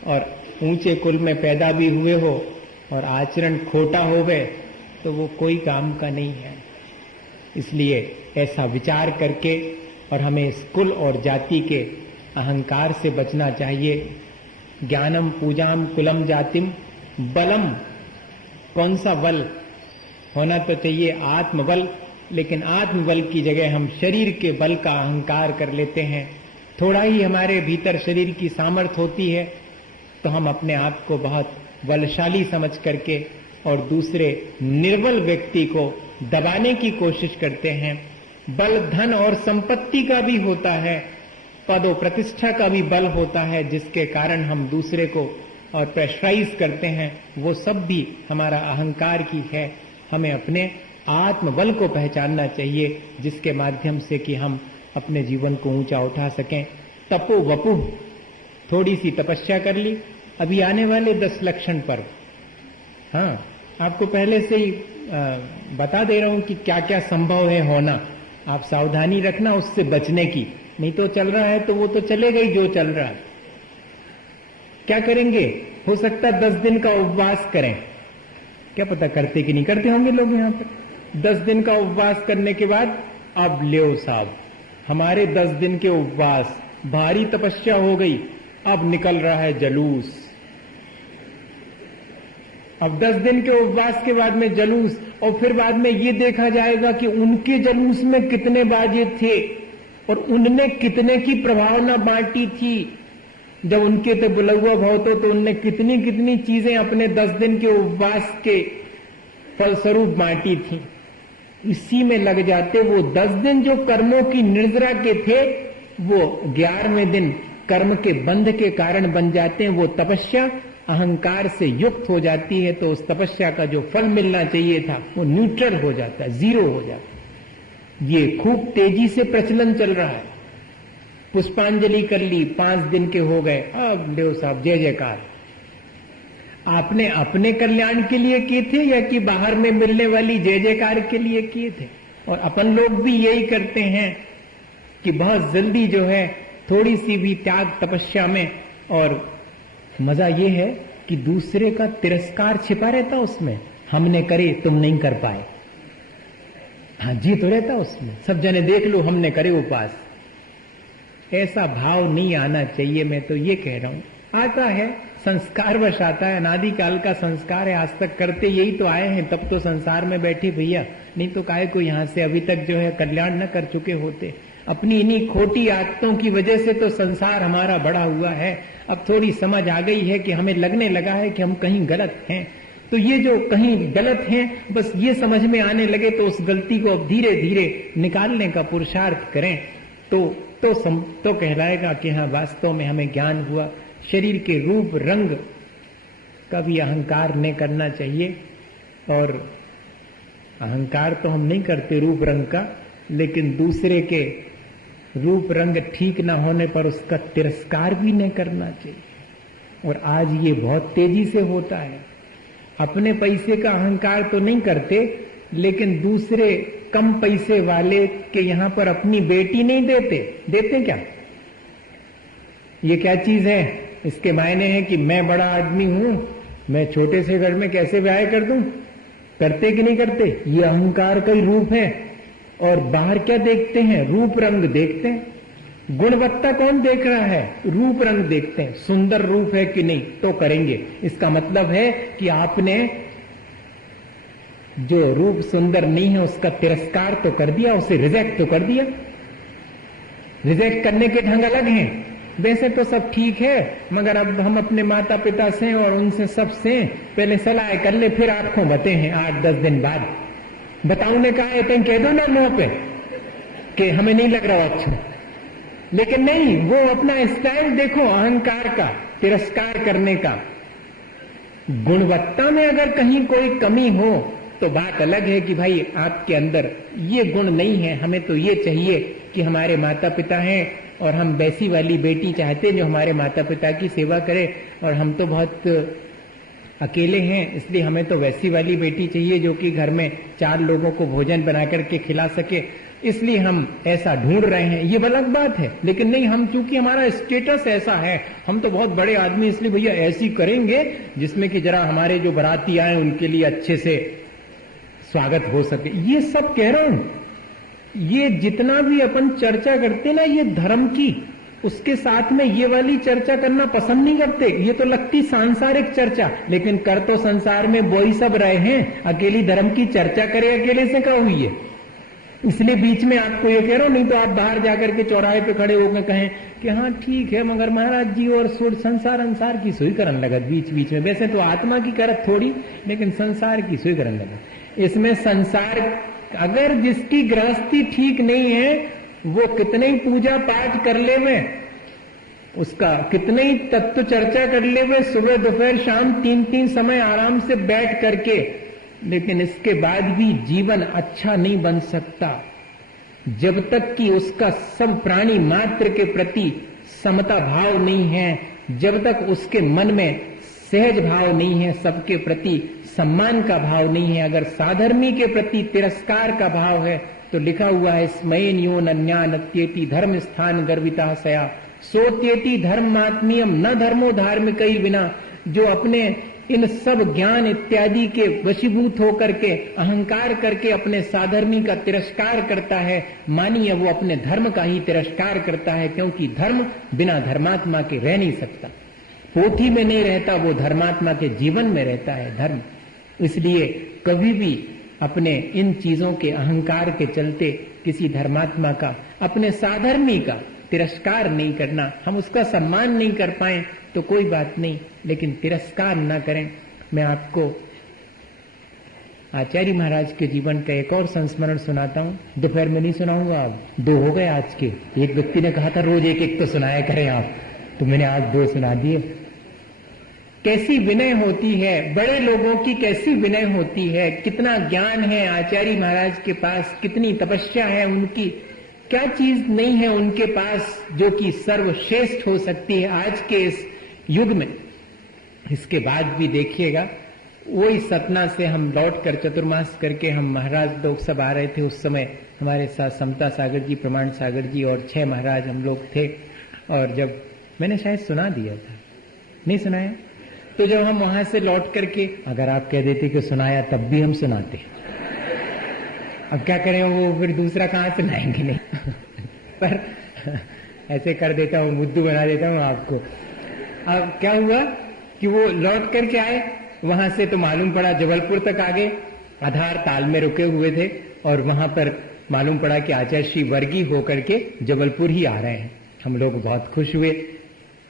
और ऊंचे कुल में पैदा भी हुए हो और आचरण खोटा हो गए तो वो कोई काम का नहीं है। इसलिए ऐसा विचार करके और हमें इस कुल और जाति के अहंकार से बचना चाहिए। ज्ञानम पूजाम कुलम जातिम बलम, कौन सा बल होना तो चाहिए? आत्मबल। लेकिन आत्मबल की जगह हम शरीर के बल का अहंकार कर लेते हैं। थोड़ा ही हमारे भीतर शरीर की सामर्थ्य होती है तो हम अपने आप को बहुत बलशाली समझ करके और दूसरे निर्बल व्यक्ति को दबाने की कोशिश करते हैं। बल धन और संपत्ति का भी होता है, पद और प्रतिष्ठा का भी बल होता है, जिसके कारण हम दूसरे को और प्रेशराइज करते हैं। वो सब भी हमारा अहंकार की है। हमें अपने आत्मबल को पहचानना चाहिए, जिसके माध्यम से कि हम अपने जीवन को ऊंचा उठा सकें। तपो वपुः, थोड़ी सी तपस्या कर ली। अभी आने वाले 10 लक्षण पर, हाँ, आपको पहले से ही बता दे रहा हूं कि क्या क्या संभव है होना। आप सावधानी रखना उससे बचने की, नहीं तो चल रहा है तो वो तो चलेगा ही जो चल रहा है। क्या करेंगे? हो सकता है 10 दिन का उपवास करें। क्या पता करते कि नहीं करते होंगे लोग यहाँ पर। 10 दिन का उपवास करने के बाद अब ले साहब, हमारे 10 दिन के उपवास, भारी तपस्या हो गई, अब निकल रहा है जलूस। अब 10 दिन के उपवास के बाद में जलूस, और फिर बाद में ये देखा जाएगा कि उनके जलूस में कितने बाजे थे और उनने कितने की प्रभावना बांटी थी। जब उनके तो बुलहुआ भाव तो उनने कितनी कितनी चीजें अपने 10 दिन के उपवास के फलस्वरूप बांटी थी। इसी में लग जाते। वो 10 दिन जो कर्मों की निर्जरा के थे, वो 11वें दिन कर्म के बंध के कारण बन जाते हैं। वो तपस्या अहंकार से युक्त हो जाती है तो उस तपस्या का जो फल मिलना चाहिए था वो न्यूट्रल हो जाता है, जीरो हो जाता है। ये खूब तेजी से प्रचलन चल रहा है। पुष्पांजलि कर ली, 5 दिन के हो गए, अब देव साहब जय जयकार। आपने अपने कल्याण के लिए किए थे या कि बाहर में मिलने वाली जय जयकार के लिए किए थे? और अपन लोग भी यही करते हैं कि बहुत जल्दी जो है थोड़ी सी भी त्याग तपस्या में, और मजा ये है कि दूसरे का तिरस्कार छिपा रहता उसमें। हमने करे तुम नहीं कर पाए, हाँ जी तो रहता उसमें। सब जने देख लो हमने करे उपवास। ऐसा भाव नहीं आना चाहिए। मैं तो ये कह रहा हूं, आता है संस्कारवश आता है, अनादिकाल का संस्कार है। आज तक करते यही तो आए हैं, तब तो संसार में बैठे भैया, नहीं तो काहे को यहां से अभी तक जो है कल्याण न कर चुके होते। अपनी इन्हीं खोटी आदतों की वजह से तो संसार हमारा बड़ा हुआ है। अब थोड़ी समझ आ गई है कि हमें लगने लगा है कि हम कहीं गलत हैं, तो ये जो कहीं गलत हैं बस ये समझ में आने लगे तो उस गलती को अब धीरे धीरे निकालने का पुरुषार्थ करें तो कहलाएगा कि हाँ वास्तव में हमें ज्ञान हुआ। शरीर के रूप रंग का भी अहंकार नहीं करना चाहिए। और अहंकार तो हम नहीं करते रूप रंग का, लेकिन दूसरे के रूप रंग ठीक ना होने पर उसका तिरस्कार भी नहीं करना चाहिए। और आज ये बहुत तेजी से होता है। अपने पैसे का अहंकार तो नहीं करते, लेकिन दूसरे कम पैसे वाले के यहां पर अपनी बेटी नहीं देते क्या? ये क्या चीज है? इसके मायने हैं कि मैं बड़ा आदमी हूं, मैं छोटे से घर में कैसे ब्याह कर दूं? करते कि नहीं करते? ये अहंकार का ही रूप है। और बाहर क्या देखते हैं? रूप रंग देखते हैं। गुणवत्ता कौन देख रहा है? रूप रंग देखते हैं। सुंदर रूप है कि नहीं तो करेंगे। इसका मतलब है कि आपने जो रूप सुंदर नहीं है उसका तिरस्कार तो कर दिया, उसे रिजेक्ट तो कर दिया। रिजेक्ट करने के ढंग अलग हैं। वैसे तो सब ठीक है, मगर अब हम अपने माता पिता से और उनसे सबसे पहले सलाह कर ले, फिर आंखों बते हैं 8-10 दिन बाद। बताऊं ने कहा है तो कह दो ना मुंह पे कि हमें नहीं लग रहा अच्छा। लेकिन नहीं, वो अपना स्टाइल देखो अहंकार का, तिरस्कार करने का। गुणवत्ता में अगर कहीं कोई कमी हो तो बात अलग है कि भाई आपके अंदर ये गुण नहीं है, हमें तो ये चाहिए कि हमारे माता पिता हैं और हम वैसी वाली बेटी चाहते हैं जो हमारे माता पिता की सेवा करे, और हम तो बहुत अकेले हैं इसलिए हमें तो वैसी वाली बेटी चाहिए जो कि घर में 4 लोगों को भोजन बना करके खिला सके, इसलिए हम ऐसा ढूंढ रहे हैं। ये अलग बात है। लेकिन नहीं, हम चूंकि हमारा स्टेटस ऐसा है, हम तो बहुत बड़े आदमी, इसलिए भैया ऐसी करेंगे जिसमें कि जरा हमारे जो बाराती आए उनके लिए अच्छे से स्वागत हो सके। ये सब कह रहा हूं, ये जितना भी अपन चर्चा करते ना ये धर्म की, उसके साथ में ये वाली चर्चा करना पसंद नहीं करते। ये तो लगती सांसारिक चर्चा, लेकिन कर तो संसार में वो ही सब रहे हैं। अकेली धर्म की चर्चा करे अकेले से क्या हुई है? इसलिए बीच में आपको ये कह रहा हूं, नहीं तो आप बाहर जाकर के चौराहे पे खड़े होकर कहें कि हाँ ठीक है, मगर महाराज जी और संसार अंसार की सुई करन लगत बीच बीच में। वैसे तो आत्मा की करत थोड़ी, लेकिन संसार की सुई करन लगत। इसमें संसार, अगर जिसकी गृहस्थी ठीक नहीं है वो कितने ही पूजा पाठ कर ले में, उसका कितने ही तत्व चर्चा कर ले में, सुबह दोपहर शाम 3-3 समय आराम से बैठ करके, लेकिन इसके बाद भी जीवन अच्छा नहीं बन सकता जब तक कि उसका सब प्राणी मात्र के प्रति समता भाव नहीं है, जब तक उसके मन में सहज भाव नहीं है, सबके प्रति सम्मान का भाव नहीं है। अगर साधर्मी के प्रति तिरस्कार का भाव है तो लिखा हुआ है स्मयन यो नन्या नत्येति धर्म स्थान गर्विता सया सोत्येति धर्मात्मीयम न धर्मो धार्मिक ही बिना। जो अपने इन सब ज्ञान इत्यादि के वशीभूत होकर के अहंकार करके अपने साधर्मी का तिरस्कार करता है, मानिए वो अपने धर्म का ही तिरस्कार करता है, क्योंकि धर्म बिना धर्मात्मा के रह नहीं सकता। पोथी में नहीं रहता, वो धर्मात्मा के जीवन में रहता है धर्म। इसलिए कभी भी अपने इन चीजों के अहंकार के चलते किसी धर्मात्मा का, अपने साधर्मी का तिरस्कार नहीं करना। हम उसका सम्मान नहीं कर पाए तो कोई बात नहीं, लेकिन तिरस्कार न करें। मैं आपको आचार्य महाराज के जीवन का एक और संस्मरण सुनाता हूं। दोपहर में नहीं सुनाऊंगा, अब 2 हो गए आज के। एक व्यक्ति ने कहा था रोज एक तो सुनाया करें आप, तो मैंने आज 2 सुना दिए। कैसी विनय होती है बड़े लोगों की, कैसी विनय होती है, कितना ज्ञान है आचार्य महाराज के पास, कितनी तपस्या है उनकी, क्या चीज नहीं है उनके पास जो कि सर्वश्रेष्ठ हो सकती है आज के इस युग में। इसके बाद भी देखिएगा, वही सतना से हम लौट कर चतुर्मास करके हम महाराज लोग सब आ रहे थे। उस समय हमारे साथ समता सागर जी, प्रमाण सागर जी और 6 महाराज हम लोग थे। और जब मैंने शायद सुना दिया था, नहीं सुनाया, तो जब हम वहां से लौट करके, अगर आप कह देते कि सुनाया तब भी हम सुनाते। अब क्या करें, वो फिर दूसरा कहां सुनाएंगे नहीं पर ऐसे कर देता हूं, मुद्दू बना देता हूं आपको। अब क्या हुआ कि वो लौट करके आए वहां से, तो मालूम पड़ा जबलपुर तक आ गए, आधार ताल में रुके हुए थे, और वहां पर मालूम पड़ा कि आचार्य श्री वर्गी होकर के जबलपुर ही आ रहे हैं। हम लोग बहुत खुश हुए।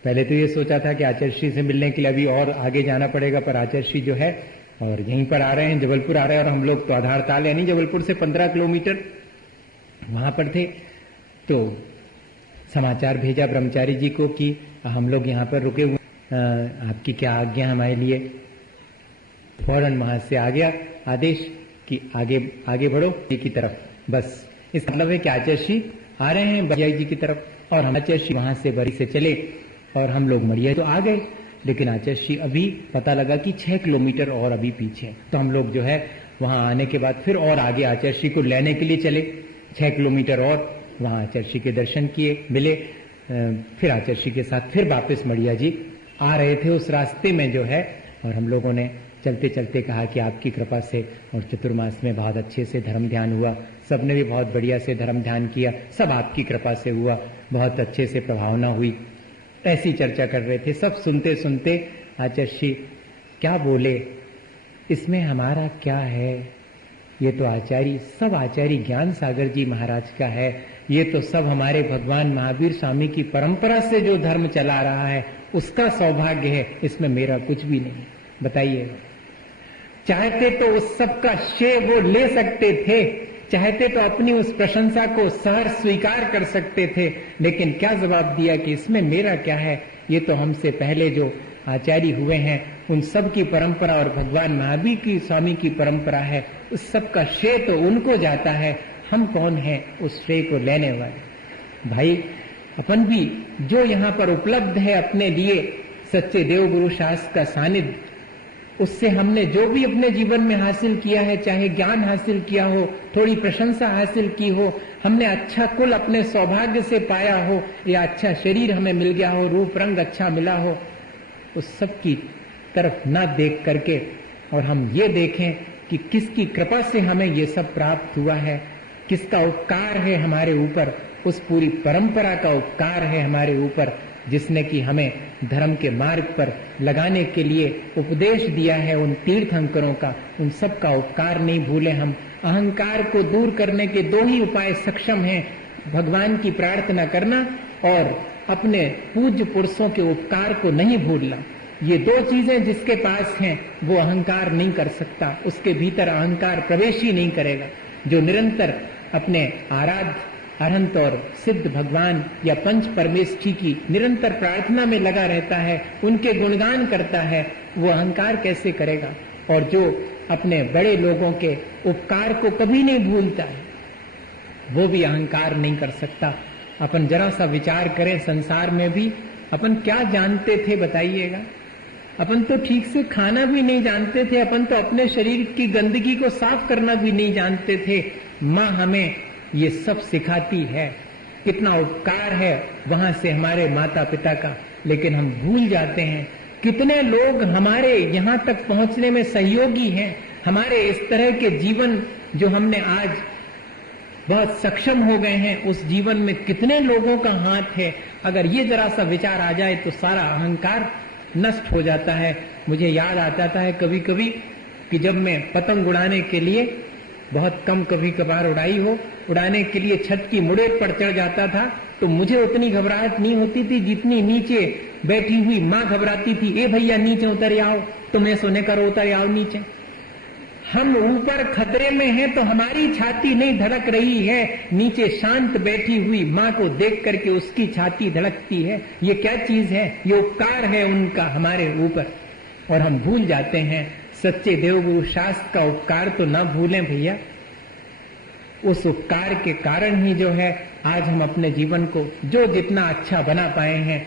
पहले तो ये सोचा था कि आचार्य श्री से मिलने के लिए अभी और आगे जाना पड़ेगा, पर आचार्य श्री जो है और यहीं पर आ रहे हैं, जबलपुर आ रहे हैं, और हम लोग तो आधार ताल यानी जबलपुर से 15 किलोमीटर वहां पर थे। तो समाचार भेजा ब्रह्मचारी जी को कि हम लोग यहाँ पर रुके हुए, आपकी क्या आज्ञा हमारे लिए। फौरन वहां से आ गया आदेश कि आगे बढ़ो की तरफ। बस इस मतलब है कि आचार्य श्री आ रहे हैं भैया जी की तरफ, और हम आचार्य श्री वहां से बरी से चले और हम लोग मड़िया तो आ गए। लेकिन आचार्य श्री अभी पता लगा कि 6 किलोमीटर और अभी पीछे। तो हम लोग जो है वहां आने के बाद फिर और आगे आचार्य श्री को लेने के लिए चले 6 किलोमीटर, और वहां आचार्य श्री के दर्शन किए, मिले। फिर आचार्य श्री के साथ फिर वापस मड़िया जी आ रहे थे उस रास्ते में जो है, और हम लोगों ने चलते चलते कहा कि आपकी कृपा से और चतुर्मास में बहुत अच्छे से धर्म ध्यान हुआ, सबने भी बहुत बढ़िया से धर्म ध्यान किया, सब आपकी कृपा से हुआ, बहुत अच्छे से प्रभावना हुई। ऐसी चर्चा कर रहे थे। सब सुनते सुनते आचार्य श्री क्या बोले, इसमें हमारा क्या है, ये तो आचार्य, सब आचार्य ज्ञान सागर जी महाराज का है, ये तो सब हमारे भगवान महावीर स्वामी की परंपरा से जो धर्म चला रहा है उसका सौभाग्य है, इसमें मेरा कुछ भी नहीं। बताइए, चाहते तो उस सब का श्रेय वो ले सकते थे, चाहते तो अपनी उस प्रशंसा को सहर्ष स्वीकार कर सकते थे, लेकिन क्या जवाब दिया कि इसमें मेरा क्या है, ये तो हमसे पहले जो आचार्य हुए हैं उन सब की परंपरा और भगवान महावीर की स्वामी की परंपरा है, उस सब का श्रेय तो उनको जाता है, हम कौन हैं उस श्रेय को लेने वाले। भाई अपन भी जो यहाँ पर उपलब्ध है अपने लिए सच्चे देव गुरु शास्त्र का सानिध्य, उससे हमने जो भी अपने जीवन में हासिल किया है, चाहे ज्ञान हासिल किया हो, थोड़ी प्रशंसा हासिल की हो, हमने अच्छा कुल अपने सौभाग्य से पाया हो, या अच्छा शरीर हमें मिल गया हो, रूप रंग अच्छा मिला हो, उस सब की तरफ न देख करके और हम ये देखें कि किसकी कृपा से हमें ये सब प्राप्त हुआ है, किसका उपकार है हमारे ऊपर, उस पूरी परंपरा का उपकार है हमारे ऊपर, जिसने कि हमें धर्म के मार्ग पर लगाने के लिए उपदेश दिया है, उन तीर्थंकरों का, उन सब का उपकार नहीं भूले हम। अहंकार को दूर करने के दो ही उपाय सक्षम हैं, भगवान की प्रार्थना करना और अपने पूज्य पुरुषों के उपकार को नहीं भूलना। ये दो चीजें जिसके पास हैं वो अहंकार नहीं कर सकता, उसके भीतर अहंकार प्रवेश ही नहीं करेगा। जो निरंतर अपने आराध्य अनंत और सिद्ध भगवान या पंच परमेष्ठी की निरंतर प्रार्थना में लगा रहता है, उनके गुणगान करता है, वो अहंकार कैसे करेगा। और जो अपने बड़े लोगों के उपकार को कभी नहीं भूलता है, वो भी अहंकार नहीं कर सकता। अपन जरा सा विचार करें, संसार में भी अपन क्या जानते थे बताइएगा। अपन तो ठीक से खाना भी नहीं जानते थे, अपन तो अपने शरीर की गंदगी को साफ करना भी नहीं जानते थे। माँ हमें ये सब सिखाती है, कितना उपकार है वहां से हमारे माता पिता का, लेकिन हम भूल जाते हैं कितने लोग हमारे यहाँ तक पहुंचने में सहयोगी हैं। हमारे इस तरह के जीवन जो हमने आज बहुत सक्षम हो गए हैं, उस जीवन में कितने लोगों का हाथ है। अगर ये जरा सा विचार आ जाए तो सारा अहंकार नष्ट हो जाता है। मुझे याद आता है कभी कभी कि जब मैं पतंग उड़ाने के लिए, बहुत कम कभी कभार उड़ाई हो, उड़ाने के लिए छत की मुड़ेद पर चढ़ जाता था तो मुझे उतनी घबराहट नहीं होती थी जितनी नीचे बैठी हुई माँ घबराती थी। ए भैया नीचे उतर आओ, तुम्हें सोने करो, उतर आओ नीचे। हम ऊपर खतरे में हैं तो हमारी छाती नहीं धड़क रही है, नीचे शांत बैठी हुई माँ को देख करके उसकी छाती धड़कती है। ये क्या चीज है? ये उपकार है उनका हमारे ऊपर, और हम भूल जाते हैं। सच्चे देवगुरु शास्त्र का उपकार तो ना भूलें भैया। उस उपकार के कारण ही जो है आज हम अपने जीवन को जो जितना अच्छा बना पाए हैं,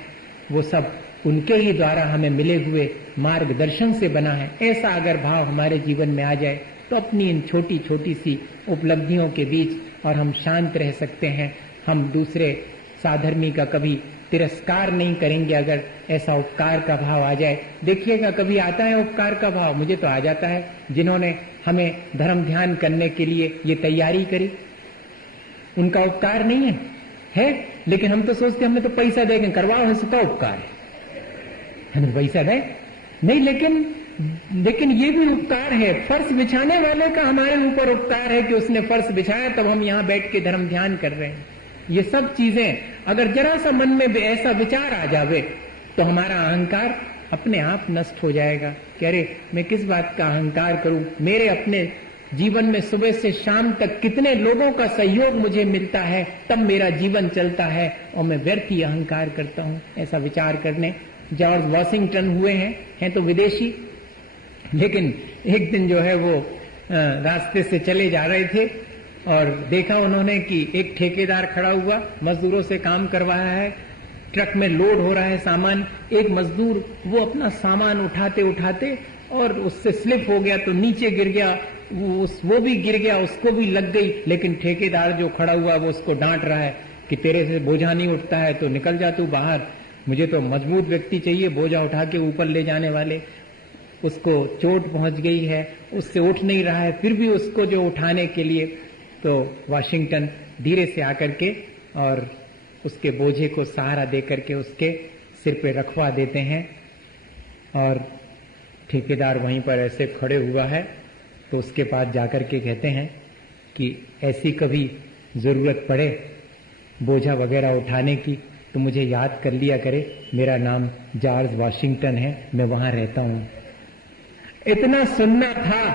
वो सब उनके ही द्वारा हमें मिले हुए मार्गदर्शन से बना है। ऐसा अगर भाव हमारे जीवन में आ जाए तो अपनी इन छोटी छोटी सी उपलब्धियों के बीच और हम शांत रह सकते हैं। हम दूसरे साधर्मी का कभी तिरस्कार नहीं करेंगे अगर ऐसा उपकार का भाव आ जाए। देखिएगा कभी आता है उपकार का भाव, मुझे तो आ जाता है। जिन्होंने हमें धर्म ध्यान करने के लिए ये तैयारी करी, उनका उपकार नहीं है, लेकिन हम तो सोचते हमने तो पैसा देंगे, करवाओ, है उसका उपकार है, हमें पैसा दे नहीं, लेकिन ये भी उपकार है। फर्श बिछाने वाले का हमारे ऊपर उपकार है कि उसने फर्श बिछाया, तब हम यहाँ बैठ के धर्म ध्यान कर रहे हैं। ये सब चीजें अगर जरा सा मन में ऐसा विचार आ जावे तो हमारा अहंकार अपने आप नष्ट हो जाएगा कि अरे मैं किस बात का अहंकार करूं, मेरे अपने जीवन में सुबह से शाम तक कितने लोगों का सहयोग मुझे मिलता है, तब मेरा जीवन चलता है और मैं व्यर्थ ही अहंकार करता हूं। ऐसा विचार करने जॉर्ज वॉशिंगटन हुए हैं तो विदेशी, लेकिन एक दिन जो है वो रास्ते से चले जा रहे थे और देखा उन्होंने कि एक ठेकेदार खड़ा हुआ, मजदूरों से काम करवाया है, ट्रक में लोड हो रहा है सामान। एक मजदूर वो अपना सामान उठाते उठाते और उससे स्लिप हो गया तो नीचे गिर गया, वो भी गिर गया, उसको भी लग गई। लेकिन ठेकेदार जो खड़ा हुआ वो उसको डांट रहा है कि तेरे से बोझा नहीं उठता है तो निकल जा तू बाहर। मुझे तो मजबूत व्यक्ति चाहिए, बोझा उठा के ऊपर ले जाने वाले। उसको चोट पहुंच गई है, उससे उठ नहीं रहा है, फिर भी उसको जो उठाने के लिए, तो वाशिंगटन धीरे से आकर के और उसके बोझे को सहारा दे करके उसके सिर पे रखवा देते हैं। और ठेकेदार वहीं पर ऐसे खड़े हुआ है, तो उसके पास जाकर के कहते हैं कि ऐसी कभी जरूरत पड़े बोझा वगैरह उठाने की तो मुझे याद कर लिया करे, मेरा नाम जॉर्ज वाशिंगटन है, मैं वहां रहता हूं। इतना सुनना था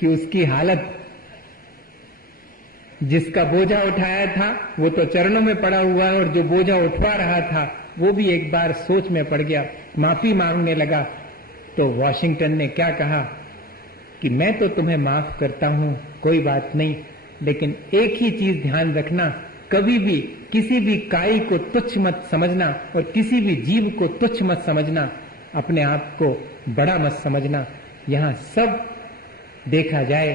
कि उसकी हालत, जिसका बोझा उठाया था वो तो चरणों में पड़ा हुआ है, और जो बोझा उठवा रहा था वो भी एक बार सोच में पड़ गया, माफी मांगने लगा। तो वाशिंगटन ने क्या कहा कि मैं तो तुम्हें माफ करता हूं, कोई बात नहीं, लेकिन एक ही चीज ध्यान रखना, कभी भी किसी भी काई को तुच्छ मत समझना और किसी भी जीव को तुच्छ मत समझना, अपने आप को बड़ा मत समझना। यहाँ सब देखा जाए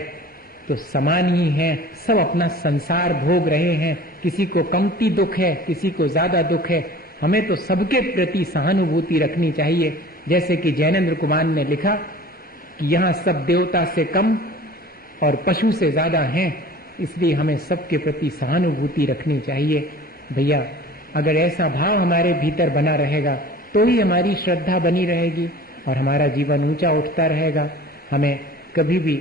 तो समान ही हैं, सब अपना संसार भोग रहे हैं, किसी को कमती दुख है, किसी को ज्यादा दुख है। हमें तो सबके प्रति सहानुभूति रखनी चाहिए। जैसे कि जैनेन्द्र कुमार ने लिखा कि यहाँ सब देवता से कम और पशु से ज्यादा हैं, इसलिए हमें सबके प्रति सहानुभूति रखनी चाहिए। भैया, अगर ऐसा भाव हमारे भीतर बना रहेगा तो ही हमारी श्रद्धा बनी रहेगी और हमारा जीवन ऊंचा उठता रहेगा। हमें कभी भी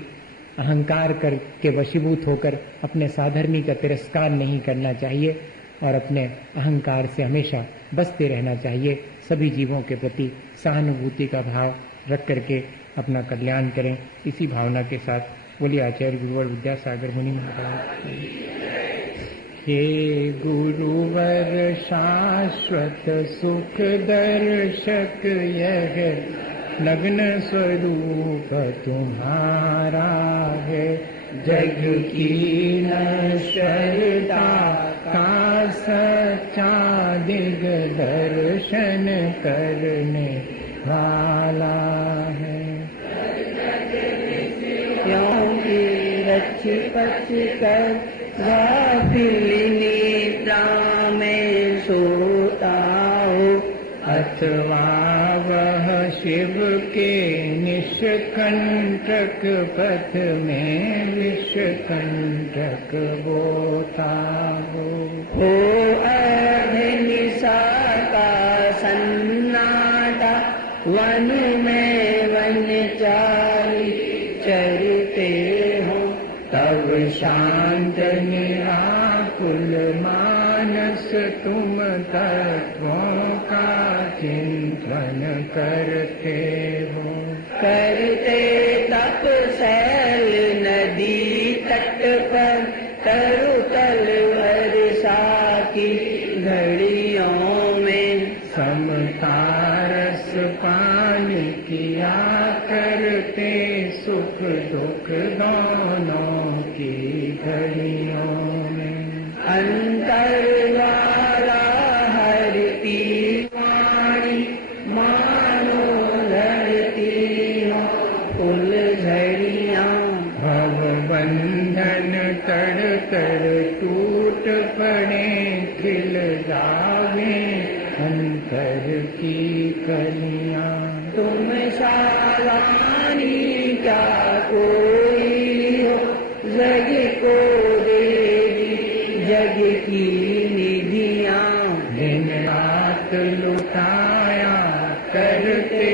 अहंकार करके वशीभूत होकर अपने साधर्मी का तिरस्कार नहीं करना चाहिए और अपने अहंकार से हमेशा बचते रहना चाहिए। सभी जीवों के प्रति सहानुभूति का भाव रख करके अपना कल्याण करें। इसी भावना के साथ बोलिए आचार्य गुरुवर विद्यासागर मुनि महाराज। हे गुरुवर शाश्वत सुख दर्शक, यह नग्न स्वरूप तुम्हारा है, जग की नश्वरता का सच्चा दिग दर्शन करने वाला है। क्योंकि रची पच कर गाफिल निद्रा में सोता हो, अथवा वह शिव के निष्कंटक पथ में विषकंटक बोता हो अग्निशा का सन्नाटा, वन में वनचारी चरते हो, तब शांत निराकुल मानस तुम तत्वों का चिंतन करते हो। करते तप सैल नदी तट पर, तरुतल वर्षा की घड़ियों में, समता रस पान किया करते, सुख दुख दोनों की घड़ियों में। अंतर वाला हरती वाणी, मानो लड़ती हो फुल झड़ियाँ, भव बंधन तड़ तड़ टूट पड़े, खिल जावे अंतर की कलियाँ। तुम सावधानी क्या कोई हो, जग को देवी जग की निधियाँ, दिन रात लुटाया करते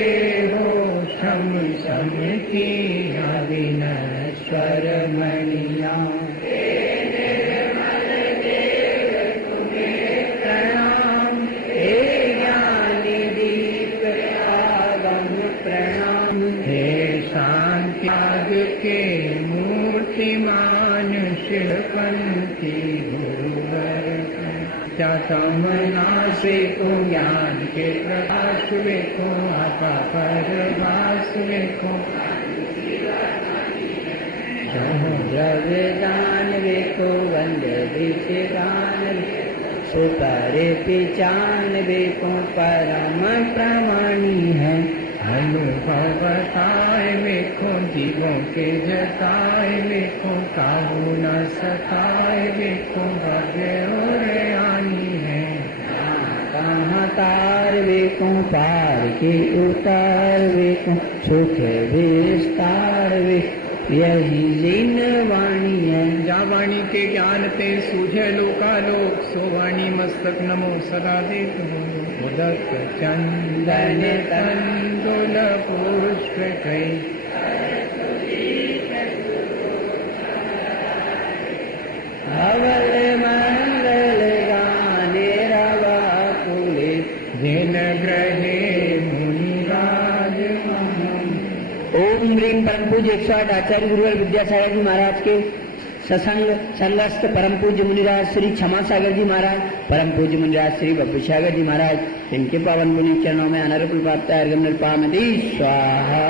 हो, शम शम की अविनश्वर मणियाँ। प्रणाम हे ज्ञानी दीप आगम प्रणाम, हे शांत्याग के मूर्तिमान शिवपंथी गुरुवर। क्या कामना से को ज्ञान के प्रकाश देखो, आपा परभास देखो, द्रव्यदान देखो, वंद विषदान सुतारे पिचान देखो, परम प्रमाणी है अनुभव बताए देखो, जीवों के जताए देखो, काबू न सताए देखो, भव्य और आनी है कहाँ को पार के उतार वे को सुख विस्तार वे यही जिन वाणी है। जा वाणी के ज्ञान ते सूझे लोकालोक सो वाणी मस्तक नमो सदा देख मुदक चंदन तंदुल पुष्प कई अवल मंगल गाने रवा कुले जिन ग्रहे मुनिराज ओम ह्रीम परम पूज्य 108 आचार्य गुरुवर विद्यासागर जी महाराज के सत्संग संगस्थ परम पूज्य मुनिराज श्री क्षमा सागर जी महाराज, परम पूज्य मुनिराज श्री बब्बू सागर जी महाराज, इनके पावन पुण्य चरणों में अनर्पण प्राप्त है। स्वाहा।